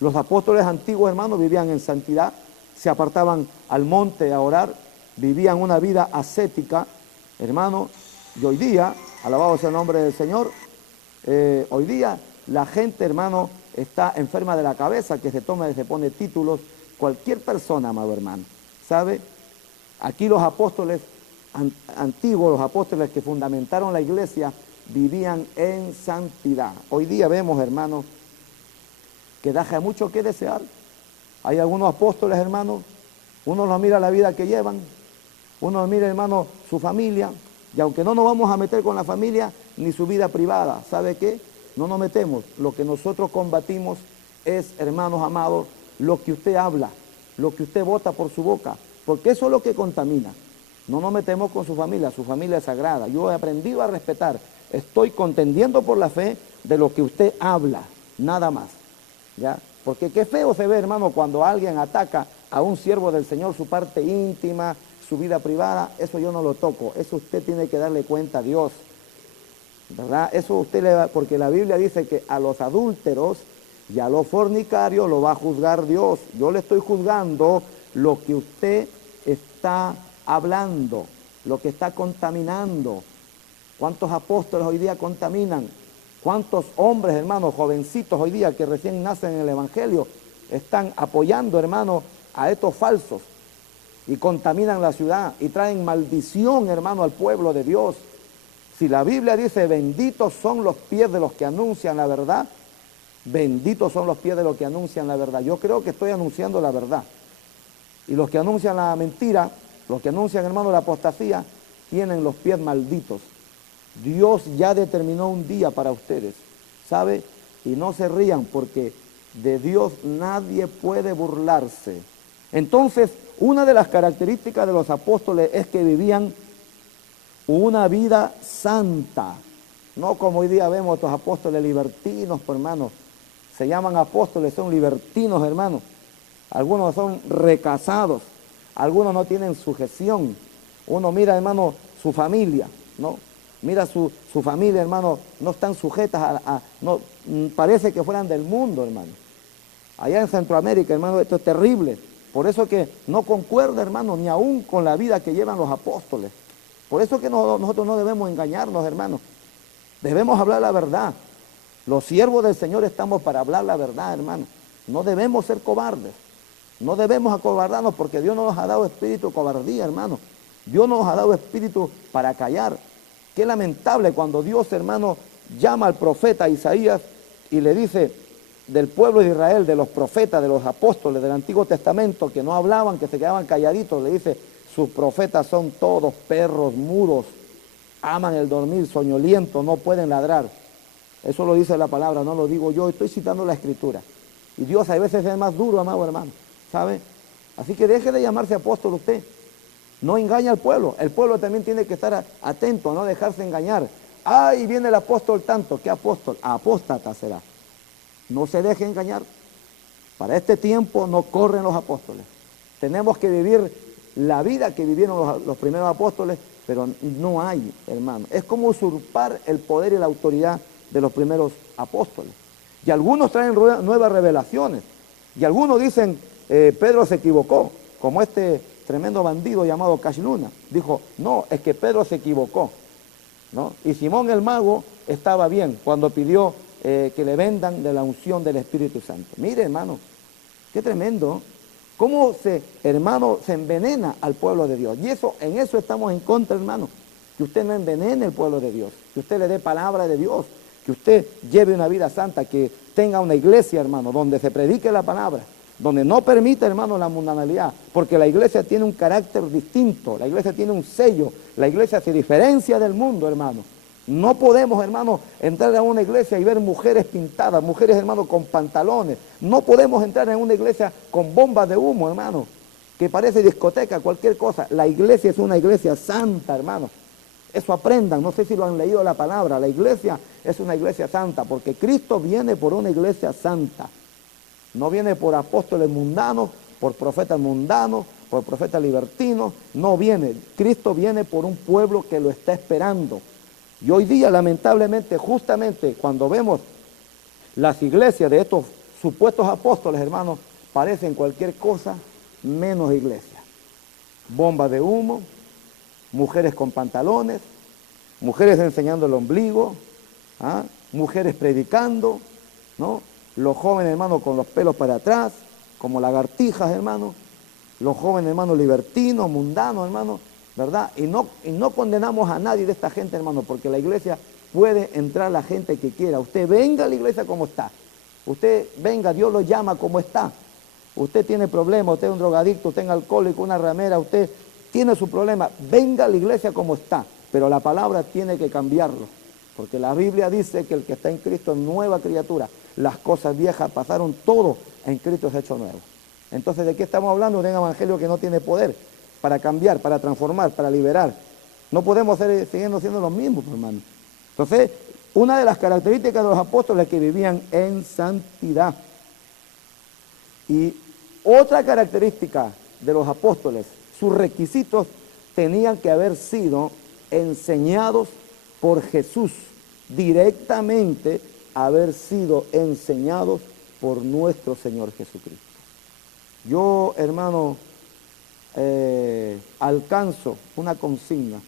Los apóstoles antiguos, hermanos, vivían en santidad, se apartaban al monte a orar, vivían una vida ascética, hermano, y hoy día, alabado sea el nombre del Señor, hoy día la gente, hermano, está enferma de la cabeza, que se pone títulos, cualquier persona, amado hermano, ¿sabe? Aquí los apóstoles antiguos, los apóstoles que fundamentaron la iglesia, vivían en santidad. Hoy día vemos, hermanos, que deja mucho que desear. Hay algunos apóstoles, hermanos, uno los mira la vida que llevan, uno mira, hermano, su familia, y aunque no nos vamos a meter con la familia ni su vida privada, ¿sabe qué? No nos metemos. Lo que nosotros combatimos es, hermanos amados, lo que usted habla, lo que usted bota por su boca, porque eso es lo que contamina. No nos metemos con su familia es sagrada. Yo he aprendido a respetar, estoy contendiendo por la fe de lo que usted habla, nada más, ¿ya? Porque qué feo se ve, hermano, cuando alguien ataca a un siervo del Señor, su parte íntima, su vida privada, eso yo no lo toco, eso usted tiene que darle cuenta a Dios, ¿verdad? Eso usted le va, porque la Biblia dice que a los adúlteros y a los fornicarios lo va a juzgar Dios. Yo le estoy juzgando lo que usted está hablando, lo que está contaminando. ¿Cuántos apóstoles hoy día contaminan? ¿Cuántos hombres, hermanos, jovencitos hoy día que recién nacen en el Evangelio están apoyando, hermanos, a estos falsos y contaminan la ciudad y traen maldición, hermano, al pueblo de Dios? Si la Biblia dice, benditos son los pies de los que anuncian la verdad, benditos son los pies de los que anuncian la verdad. Yo creo que estoy anunciando la verdad. Y los que anuncian la mentira, los que anuncian, hermano, la apostasía, tienen los pies malditos. Dios ya determinó un día para ustedes, ¿sabe? Y no se rían, porque de Dios nadie puede burlarse. Entonces, una de las características de los apóstoles es que vivían una vida santa, no como hoy día vemos estos apóstoles libertinos, pues, hermano. Se llaman apóstoles, son libertinos, hermano. Algunos son recasados, algunos no tienen sujeción. Uno mira, hermano, su familia, ¿no? Mira su familia, hermano, no están sujetas no, parece que fueran del mundo, hermano. Allá en Centroamérica, hermano, esto es terrible. Por eso que no concuerda, hermano, ni aún con la vida que llevan los apóstoles. Por eso que nosotros no debemos engañarnos, hermano. Debemos hablar la verdad. Los siervos del Señor estamos para hablar la verdad, hermano. No debemos ser cobardes. No debemos acobardarnos, porque Dios no nos ha dado espíritu de cobardía, hermano. Dios no nos ha dado espíritu para callar. Qué lamentable cuando Dios, hermano, llama al profeta Isaías y le dice del pueblo de Israel, de los profetas, de los apóstoles del Antiguo Testamento, que no hablaban, que se quedaban calladitos, le dice, sus profetas son todos perros mudos, aman el dormir, soñolientos, no pueden ladrar. Eso lo dice la palabra, no lo digo yo, estoy citando la Escritura. Y Dios a veces es más duro, amado hermano, ¿sabe? Así que deje de llamarse apóstol usted. No engaña al pueblo. El pueblo también tiene que estar atento, no dejarse engañar. Ay, viene el apóstol tanto. ¿Qué apóstol? Apóstata será. No se deje engañar. Para este tiempo no corren los apóstoles. Tenemos que vivir la vida que vivieron los primeros apóstoles, pero no hay, hermano. Es como usurpar el poder y la autoridad de los primeros apóstoles. Y algunos traen nuevas revelaciones. Y algunos dicen, Pedro se equivocó, como este tremendo bandido llamado Cash Luna. Dijo, no, es que Pedro se equivocó, ¿no? Y Simón el mago estaba bien cuando pidió que le vendan de la unción del Espíritu Santo. Mire, hermano, qué tremendo. Cómo hermano, se envenena al pueblo de Dios. Y en eso estamos en contra, hermano. Que usted no envenene el pueblo de Dios. Que usted le dé palabra de Dios. Que usted lleve una vida santa. Que tenga una iglesia, hermano, donde se predique la palabra. Donde no permita, hermano, la mundanalidad, porque la iglesia tiene un carácter distinto, la iglesia tiene un sello, la iglesia se diferencia del mundo, hermano. No podemos, hermano, entrar a una iglesia y ver mujeres pintadas, mujeres, hermano, con pantalones. No podemos entrar en una iglesia con bombas de humo, hermano, que parece discoteca, cualquier cosa. La iglesia es una iglesia santa, hermano. Eso aprendan, no sé si lo han leído la palabra. La iglesia es una iglesia santa, porque Cristo viene por una iglesia santa. No viene por apóstoles mundanos, por profetas mundanos, por profetas libertinos. No viene. Cristo viene por un pueblo que lo está esperando. Y hoy día, lamentablemente, justamente cuando vemos las iglesias de estos supuestos apóstoles, hermanos, parecen cualquier cosa menos iglesia. Bombas de humo, mujeres con pantalones, mujeres enseñando el ombligo, ¿ah? Mujeres predicando, ¿no? Los jóvenes, hermano, con los pelos para atrás, como lagartijas, hermano. Los jóvenes, hermano, libertinos, mundanos, hermano, ¿verdad? Y no condenamos a nadie de esta gente, hermano, porque la iglesia puede entrar la gente que quiera. Usted venga a la iglesia como está. Usted venga, Dios lo llama como está. Usted tiene problemas, usted es un drogadicto, usted es un alcohólico, una ramera, usted tiene su problema. Venga a la iglesia como está, pero la palabra tiene que cambiarlo. Porque la Biblia dice que el que está en Cristo es nueva criatura. Las cosas viejas pasaron, todo en Cristo es hecho nuevo. Entonces, ¿de qué estamos hablando? De un evangelio que no tiene poder para cambiar, para transformar, para liberar. No podemos siguiendo siendo los mismos, hermano. Entonces, una de las características de los apóstoles es que vivían en santidad. Y otra característica de los apóstoles, sus requisitos tenían que haber sido enseñados por Jesús, directamente haber sido enseñados por nuestro Señor Jesucristo. Yo, hermano, alcanzo una consigna.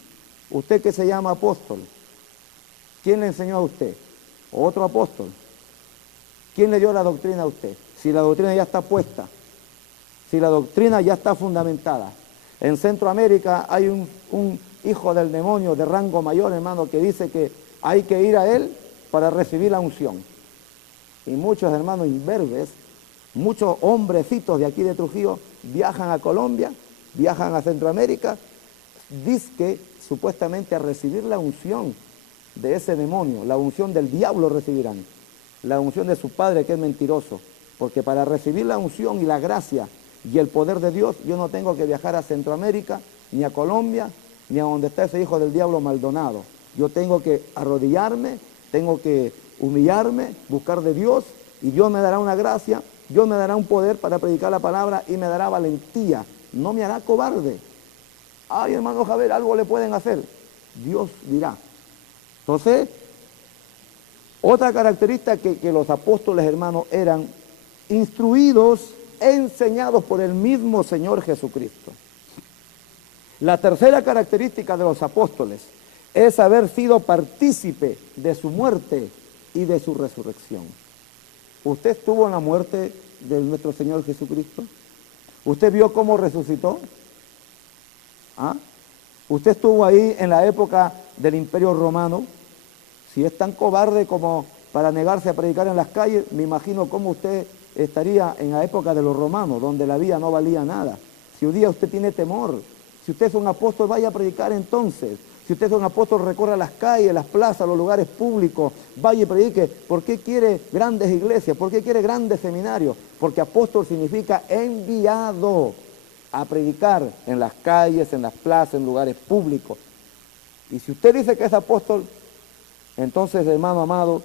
Usted que se llama apóstol, ¿quién le enseñó a usted? ¿Otro apóstol? ¿Quién le dio la doctrina a usted? Si la doctrina ya está puesta, si la doctrina ya está fundamentada. En Centroamérica hay un hijo del demonio de rango mayor, hermano, que dice que hay que ir a él para recibir la unción. Y muchos hermanos imberbes, muchos hombrecitos de aquí de Trujillo viajan a Colombia, viajan a Centroamérica, dizque supuestamente a recibir la unción de ese demonio, la unción del diablo recibirán, la unción de su padre que es mentiroso, porque para recibir la unción y la gracia y el poder de Dios, yo no tengo que viajar a Centroamérica, ni a Colombia, ni a donde está ese hijo del diablo Maldonado. Yo tengo que arrodillarme, tengo que humillarme, buscar de Dios, y Dios me dará una gracia, Dios me dará un poder para predicar la palabra y me dará valentía, no me hará cobarde. Ay, hermano Javier, algo le pueden hacer, Dios dirá. Entonces, otra característica que los apóstoles, hermanos, eran instruidos, enseñados por el mismo Señor Jesucristo. La tercera característica de los apóstoles es haber sido partícipe de su muerte y de su resurrección. ¿Usted estuvo en la muerte de nuestro Señor Jesucristo? ¿Usted vio cómo resucitó? ¿Ah? ¿Usted estuvo ahí en la época del Imperio Romano? Si es tan cobarde como para negarse a predicar en las calles, me imagino cómo usted estaría en la época de los romanos, donde la vida no valía nada. Si un día usted tiene temor, si usted es un apóstol, vaya a predicar entonces. Si usted es un apóstol, recorra las calles, las plazas, los lugares públicos, vaya y predique. ¿Por qué quiere grandes iglesias? ¿Por qué quiere grandes seminarios? Porque apóstol significa enviado a predicar en las calles, en las plazas, en lugares públicos. Y si usted dice que es apóstol, entonces, hermano amado,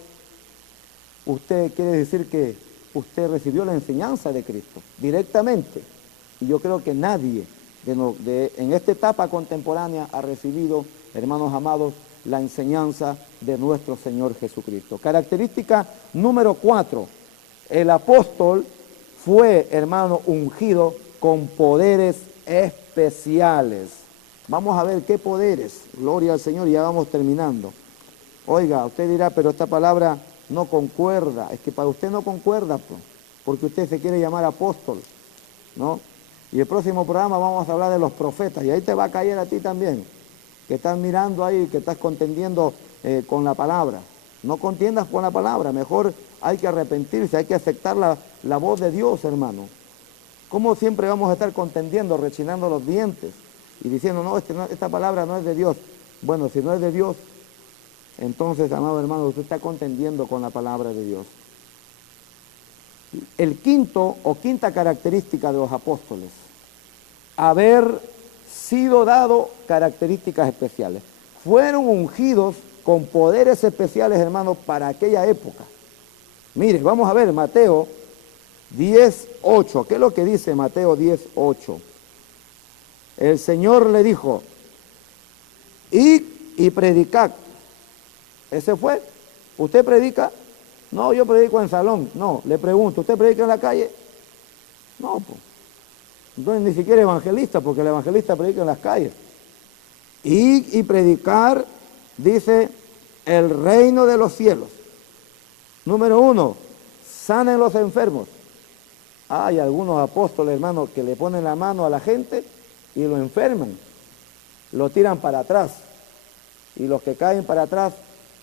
usted quiere decir que usted recibió la enseñanza de Cristo directamente. Y yo creo que nadie en esta etapa contemporánea ha recibido, hermanos amados, la enseñanza de nuestro Señor Jesucristo. Característica número 4. El apóstol fue, hermano, ungido con poderes especiales. Vamos a ver qué poderes. Gloria al Señor, y ya vamos terminando. Oiga, usted dirá, pero esta palabra no concuerda. Es que para usted no concuerda, porque usted se quiere llamar apóstol, ¿no? Y el próximo programa vamos a hablar de los profetas, y ahí te va a caer a ti también, que estás mirando ahí, que estás contendiendo con la palabra. No contiendas con la palabra, mejor hay que arrepentirse, hay que aceptar la voz de Dios, hermano. ¿Cómo siempre vamos a estar contendiendo, rechinando los dientes y diciendo, no, esta palabra no es de Dios? Bueno, si no es de Dios, entonces, amado hermano, usted está contendiendo con la palabra de Dios. El quinta característica de los apóstoles, haber sido dado características especiales. Fueron ungidos con poderes especiales, hermanos, para aquella época. Mire, vamos a ver Mateo 10:8. ¿Qué es lo que dice Mateo 10:8? El Señor le dijo, id y predicad. Ese fue. ¿Usted predica? No, yo predico en salón. No, le pregunto, ¿usted predica en la calle? No, pues. Entonces ni siquiera evangelista, porque el evangelista predica en las calles. Y predicar, dice, el reino de los cielos. Número 1, sanen los enfermos. Hay algunos apóstoles, hermanos, que le ponen la mano a la gente y lo enferman, lo tiran para atrás. Y los que caen para atrás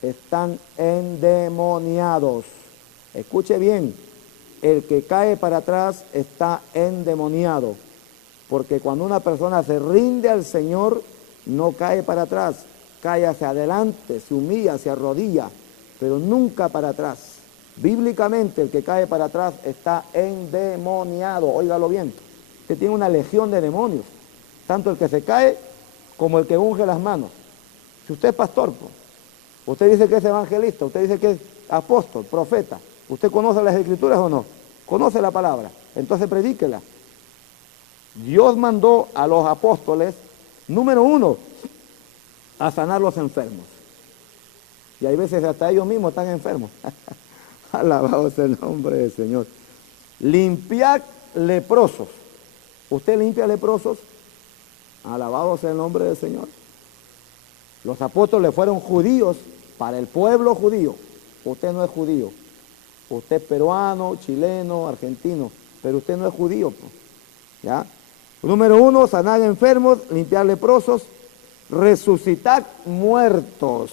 están endemoniados. Escuche bien, el que cae para atrás está endemoniado. Porque cuando una persona se rinde al Señor, no cae para atrás, cae hacia adelante, se humilla, se arrodilla, pero nunca para atrás. Bíblicamente, el que cae para atrás está endemoniado. Óigalo bien, que tiene una legión de demonios, tanto el que se cae como el que unge las manos. Si usted es pastor, pues, usted dice que es evangelista, usted dice que es apóstol, profeta, ¿usted conoce las escrituras o no? ¿Conoce la palabra? Entonces predíquela. Dios mandó a los apóstoles, número 1, a sanar los enfermos. Y hay veces hasta ellos mismos están enfermos. Alabado sea el nombre del Señor. Limpiar leprosos. ¿Usted limpia leprosos? Alabado sea el nombre del Señor. Los apóstoles fueron judíos para el pueblo judío. Usted no es judío. Usted es peruano, chileno, argentino, pero usted no es judío, pues. ¿Ya? Número 1, sanar enfermos, limpiar leprosos, resucitar muertos.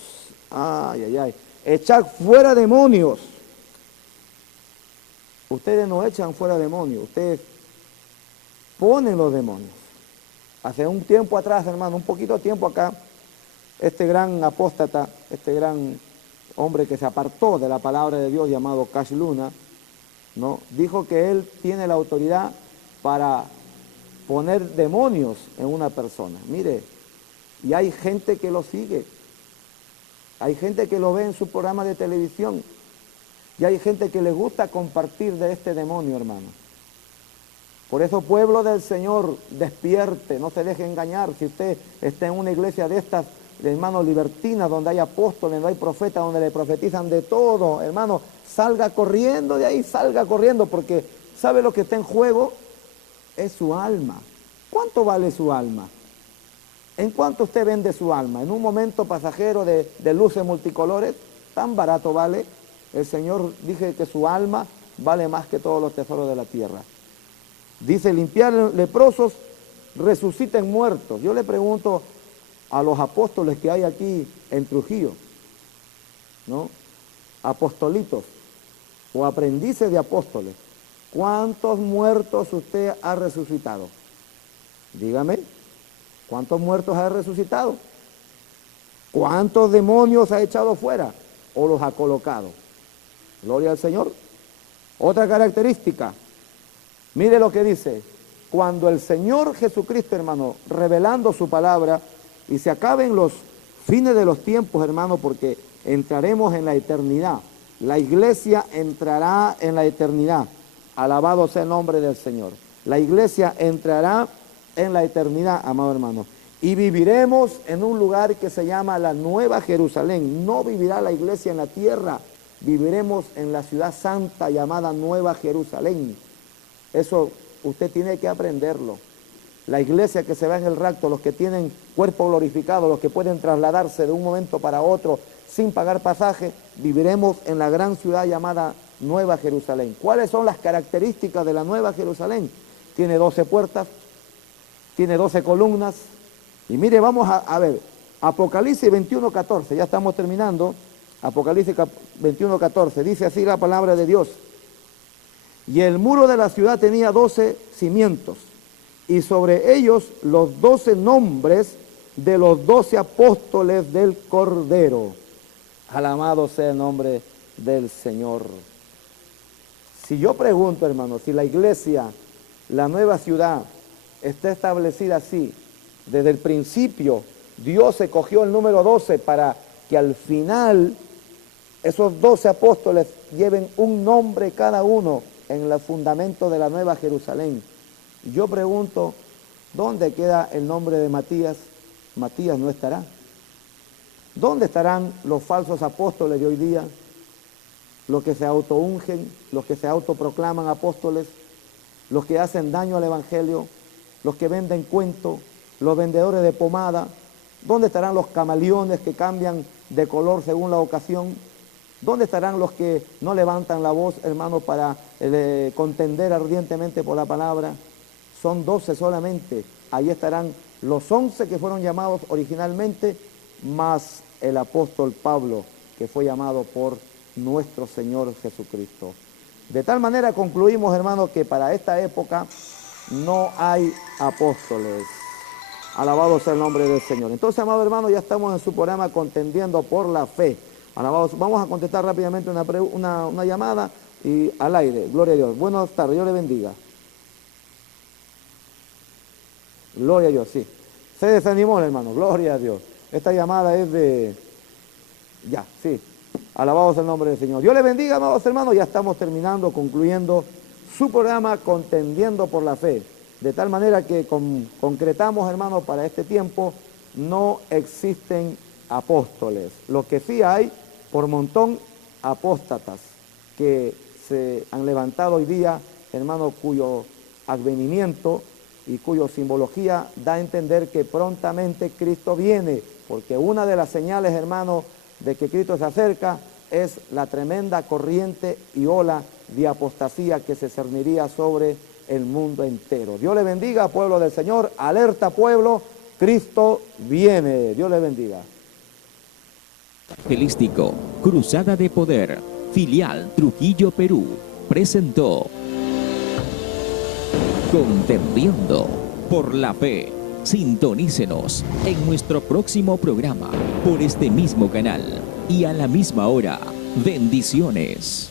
Ay, ay, ay. Echar fuera demonios. Ustedes no echan fuera demonios, ustedes ponen los demonios. Hace un tiempo atrás, hermano, un poquito tiempo acá, este gran apóstata, este gran hombre que se apartó de la palabra de Dios llamado Cash Luna, ¿no? Dijo que él tiene la autoridad para poner demonios en una persona. Mire, y hay gente que lo sigue, hay gente que lo ve en su programa de televisión, y hay gente que le gusta compartir de este demonio, hermano. Por eso, pueblo del Señor, despierte, no se deje engañar. Si usted está en una iglesia de estas, hermano, libertinas, donde hay apóstoles, donde hay profetas, donde le profetizan de todo, hermano, salga corriendo de ahí, salga corriendo, porque ¿sabe lo que está en juego? Es su alma. ¿Cuánto vale su alma? ¿En cuánto usted vende su alma? ¿En un momento pasajero de luces multicolores? ¿Tan barato vale? El Señor dice que su alma vale más que todos los tesoros de la tierra. Dice, limpiar leprosos, resuciten muertos. Yo le pregunto a los apóstoles que hay aquí en Trujillo, ¿no? Apostolitos o aprendices de apóstoles, ¿cuántos muertos usted ha resucitado? Dígame, ¿cuántos muertos ha resucitado? ¿Cuántos demonios ha echado fuera o los ha colocado? Gloria al Señor. Otra característica, mire lo que dice, cuando el Señor Jesucristo, hermano, revelando su palabra, y se acaben los fines de los tiempos, hermano, porque entraremos en la eternidad, la iglesia entrará en la eternidad, alabado sea el nombre del Señor, la iglesia entrará en la eternidad, amado hermano, y viviremos en un lugar que se llama la Nueva Jerusalén. No vivirá la iglesia en la tierra, viviremos en la ciudad santa llamada Nueva Jerusalén. Eso usted tiene que aprenderlo. La iglesia que se va en el rapto, los que tienen cuerpo glorificado, los que pueden trasladarse de un momento para otro sin pagar pasaje, viviremos en la gran ciudad llamada Nueva Jerusalén. ¿Cuáles son las características de la Nueva Jerusalén? Tiene 12 puertas, tiene 12 columnas. Y mire, vamos a ver, Apocalipsis 21:14, ya estamos terminando. Apocalipsis 21:14, dice así la palabra de Dios. Y el muro de la ciudad tenía 12 cimientos, y sobre ellos los 12 nombres de los 12 apóstoles del Cordero. Alabado sea el nombre del Señor. Si yo pregunto, hermano, si la iglesia, la nueva ciudad, está establecida así, desde el principio, Dios escogió el número 12 para que al final esos 12 apóstoles lleven un nombre cada uno en el fundamento de la Nueva Jerusalén. Yo pregunto, ¿dónde queda el nombre de Matías? Matías no estará. ¿Dónde estarán los falsos apóstoles de hoy día? Los que se autoungen, los que se autoproclaman apóstoles, los que hacen daño al Evangelio. los que venden cuentos, los vendedores de pomada? ¿Dónde estarán los camaleones que cambian de color según la ocasión? ¿Dónde estarán los que no levantan la voz, hermano, para contender ardientemente por la palabra? Son 12 solamente. Ahí estarán los 11 que fueron llamados originalmente, más el apóstol Pablo, que fue llamado por nuestro Señor Jesucristo. De tal manera concluimos, hermano, que para esta época no hay apóstoles. Alabado sea el nombre del Señor. Entonces, amado hermano, ya estamos en su programa Contendiendo por la Fe. Alabados. Vamos a contestar rápidamente una llamada y al aire. Gloria a Dios. Buenas tardes, Dios le bendiga. Gloria a Dios, sí. Se desanimó, hermano, gloria a Dios. Esta llamada es de... Ya, sí. Alabados el nombre del Señor. Dios le bendiga, amados hermanos. Ya estamos terminando, concluyendo su programa Contendiendo por la Fe. De tal manera que concretamos, hermanos, para este tiempo no existen apóstoles. Lo que sí hay, por montón, apóstatas que se han levantado hoy día, hermanos, cuyo advenimiento y cuya simbología da a entender que prontamente Cristo viene, porque una de las señales, hermanos, de que Cristo se acerca es la tremenda corriente y ola de apostasía que se cerniría sobre el mundo entero. Dios le bendiga, pueblo del Señor. Alerta, pueblo, Cristo viene. Dios le bendiga. Evangelístico, Cruzada de Poder, filial Trujillo, Perú, presentó Contendiendo por la Fe. Sintonícenos en nuestro próximo programa por este mismo canal y a la misma hora. Bendiciones.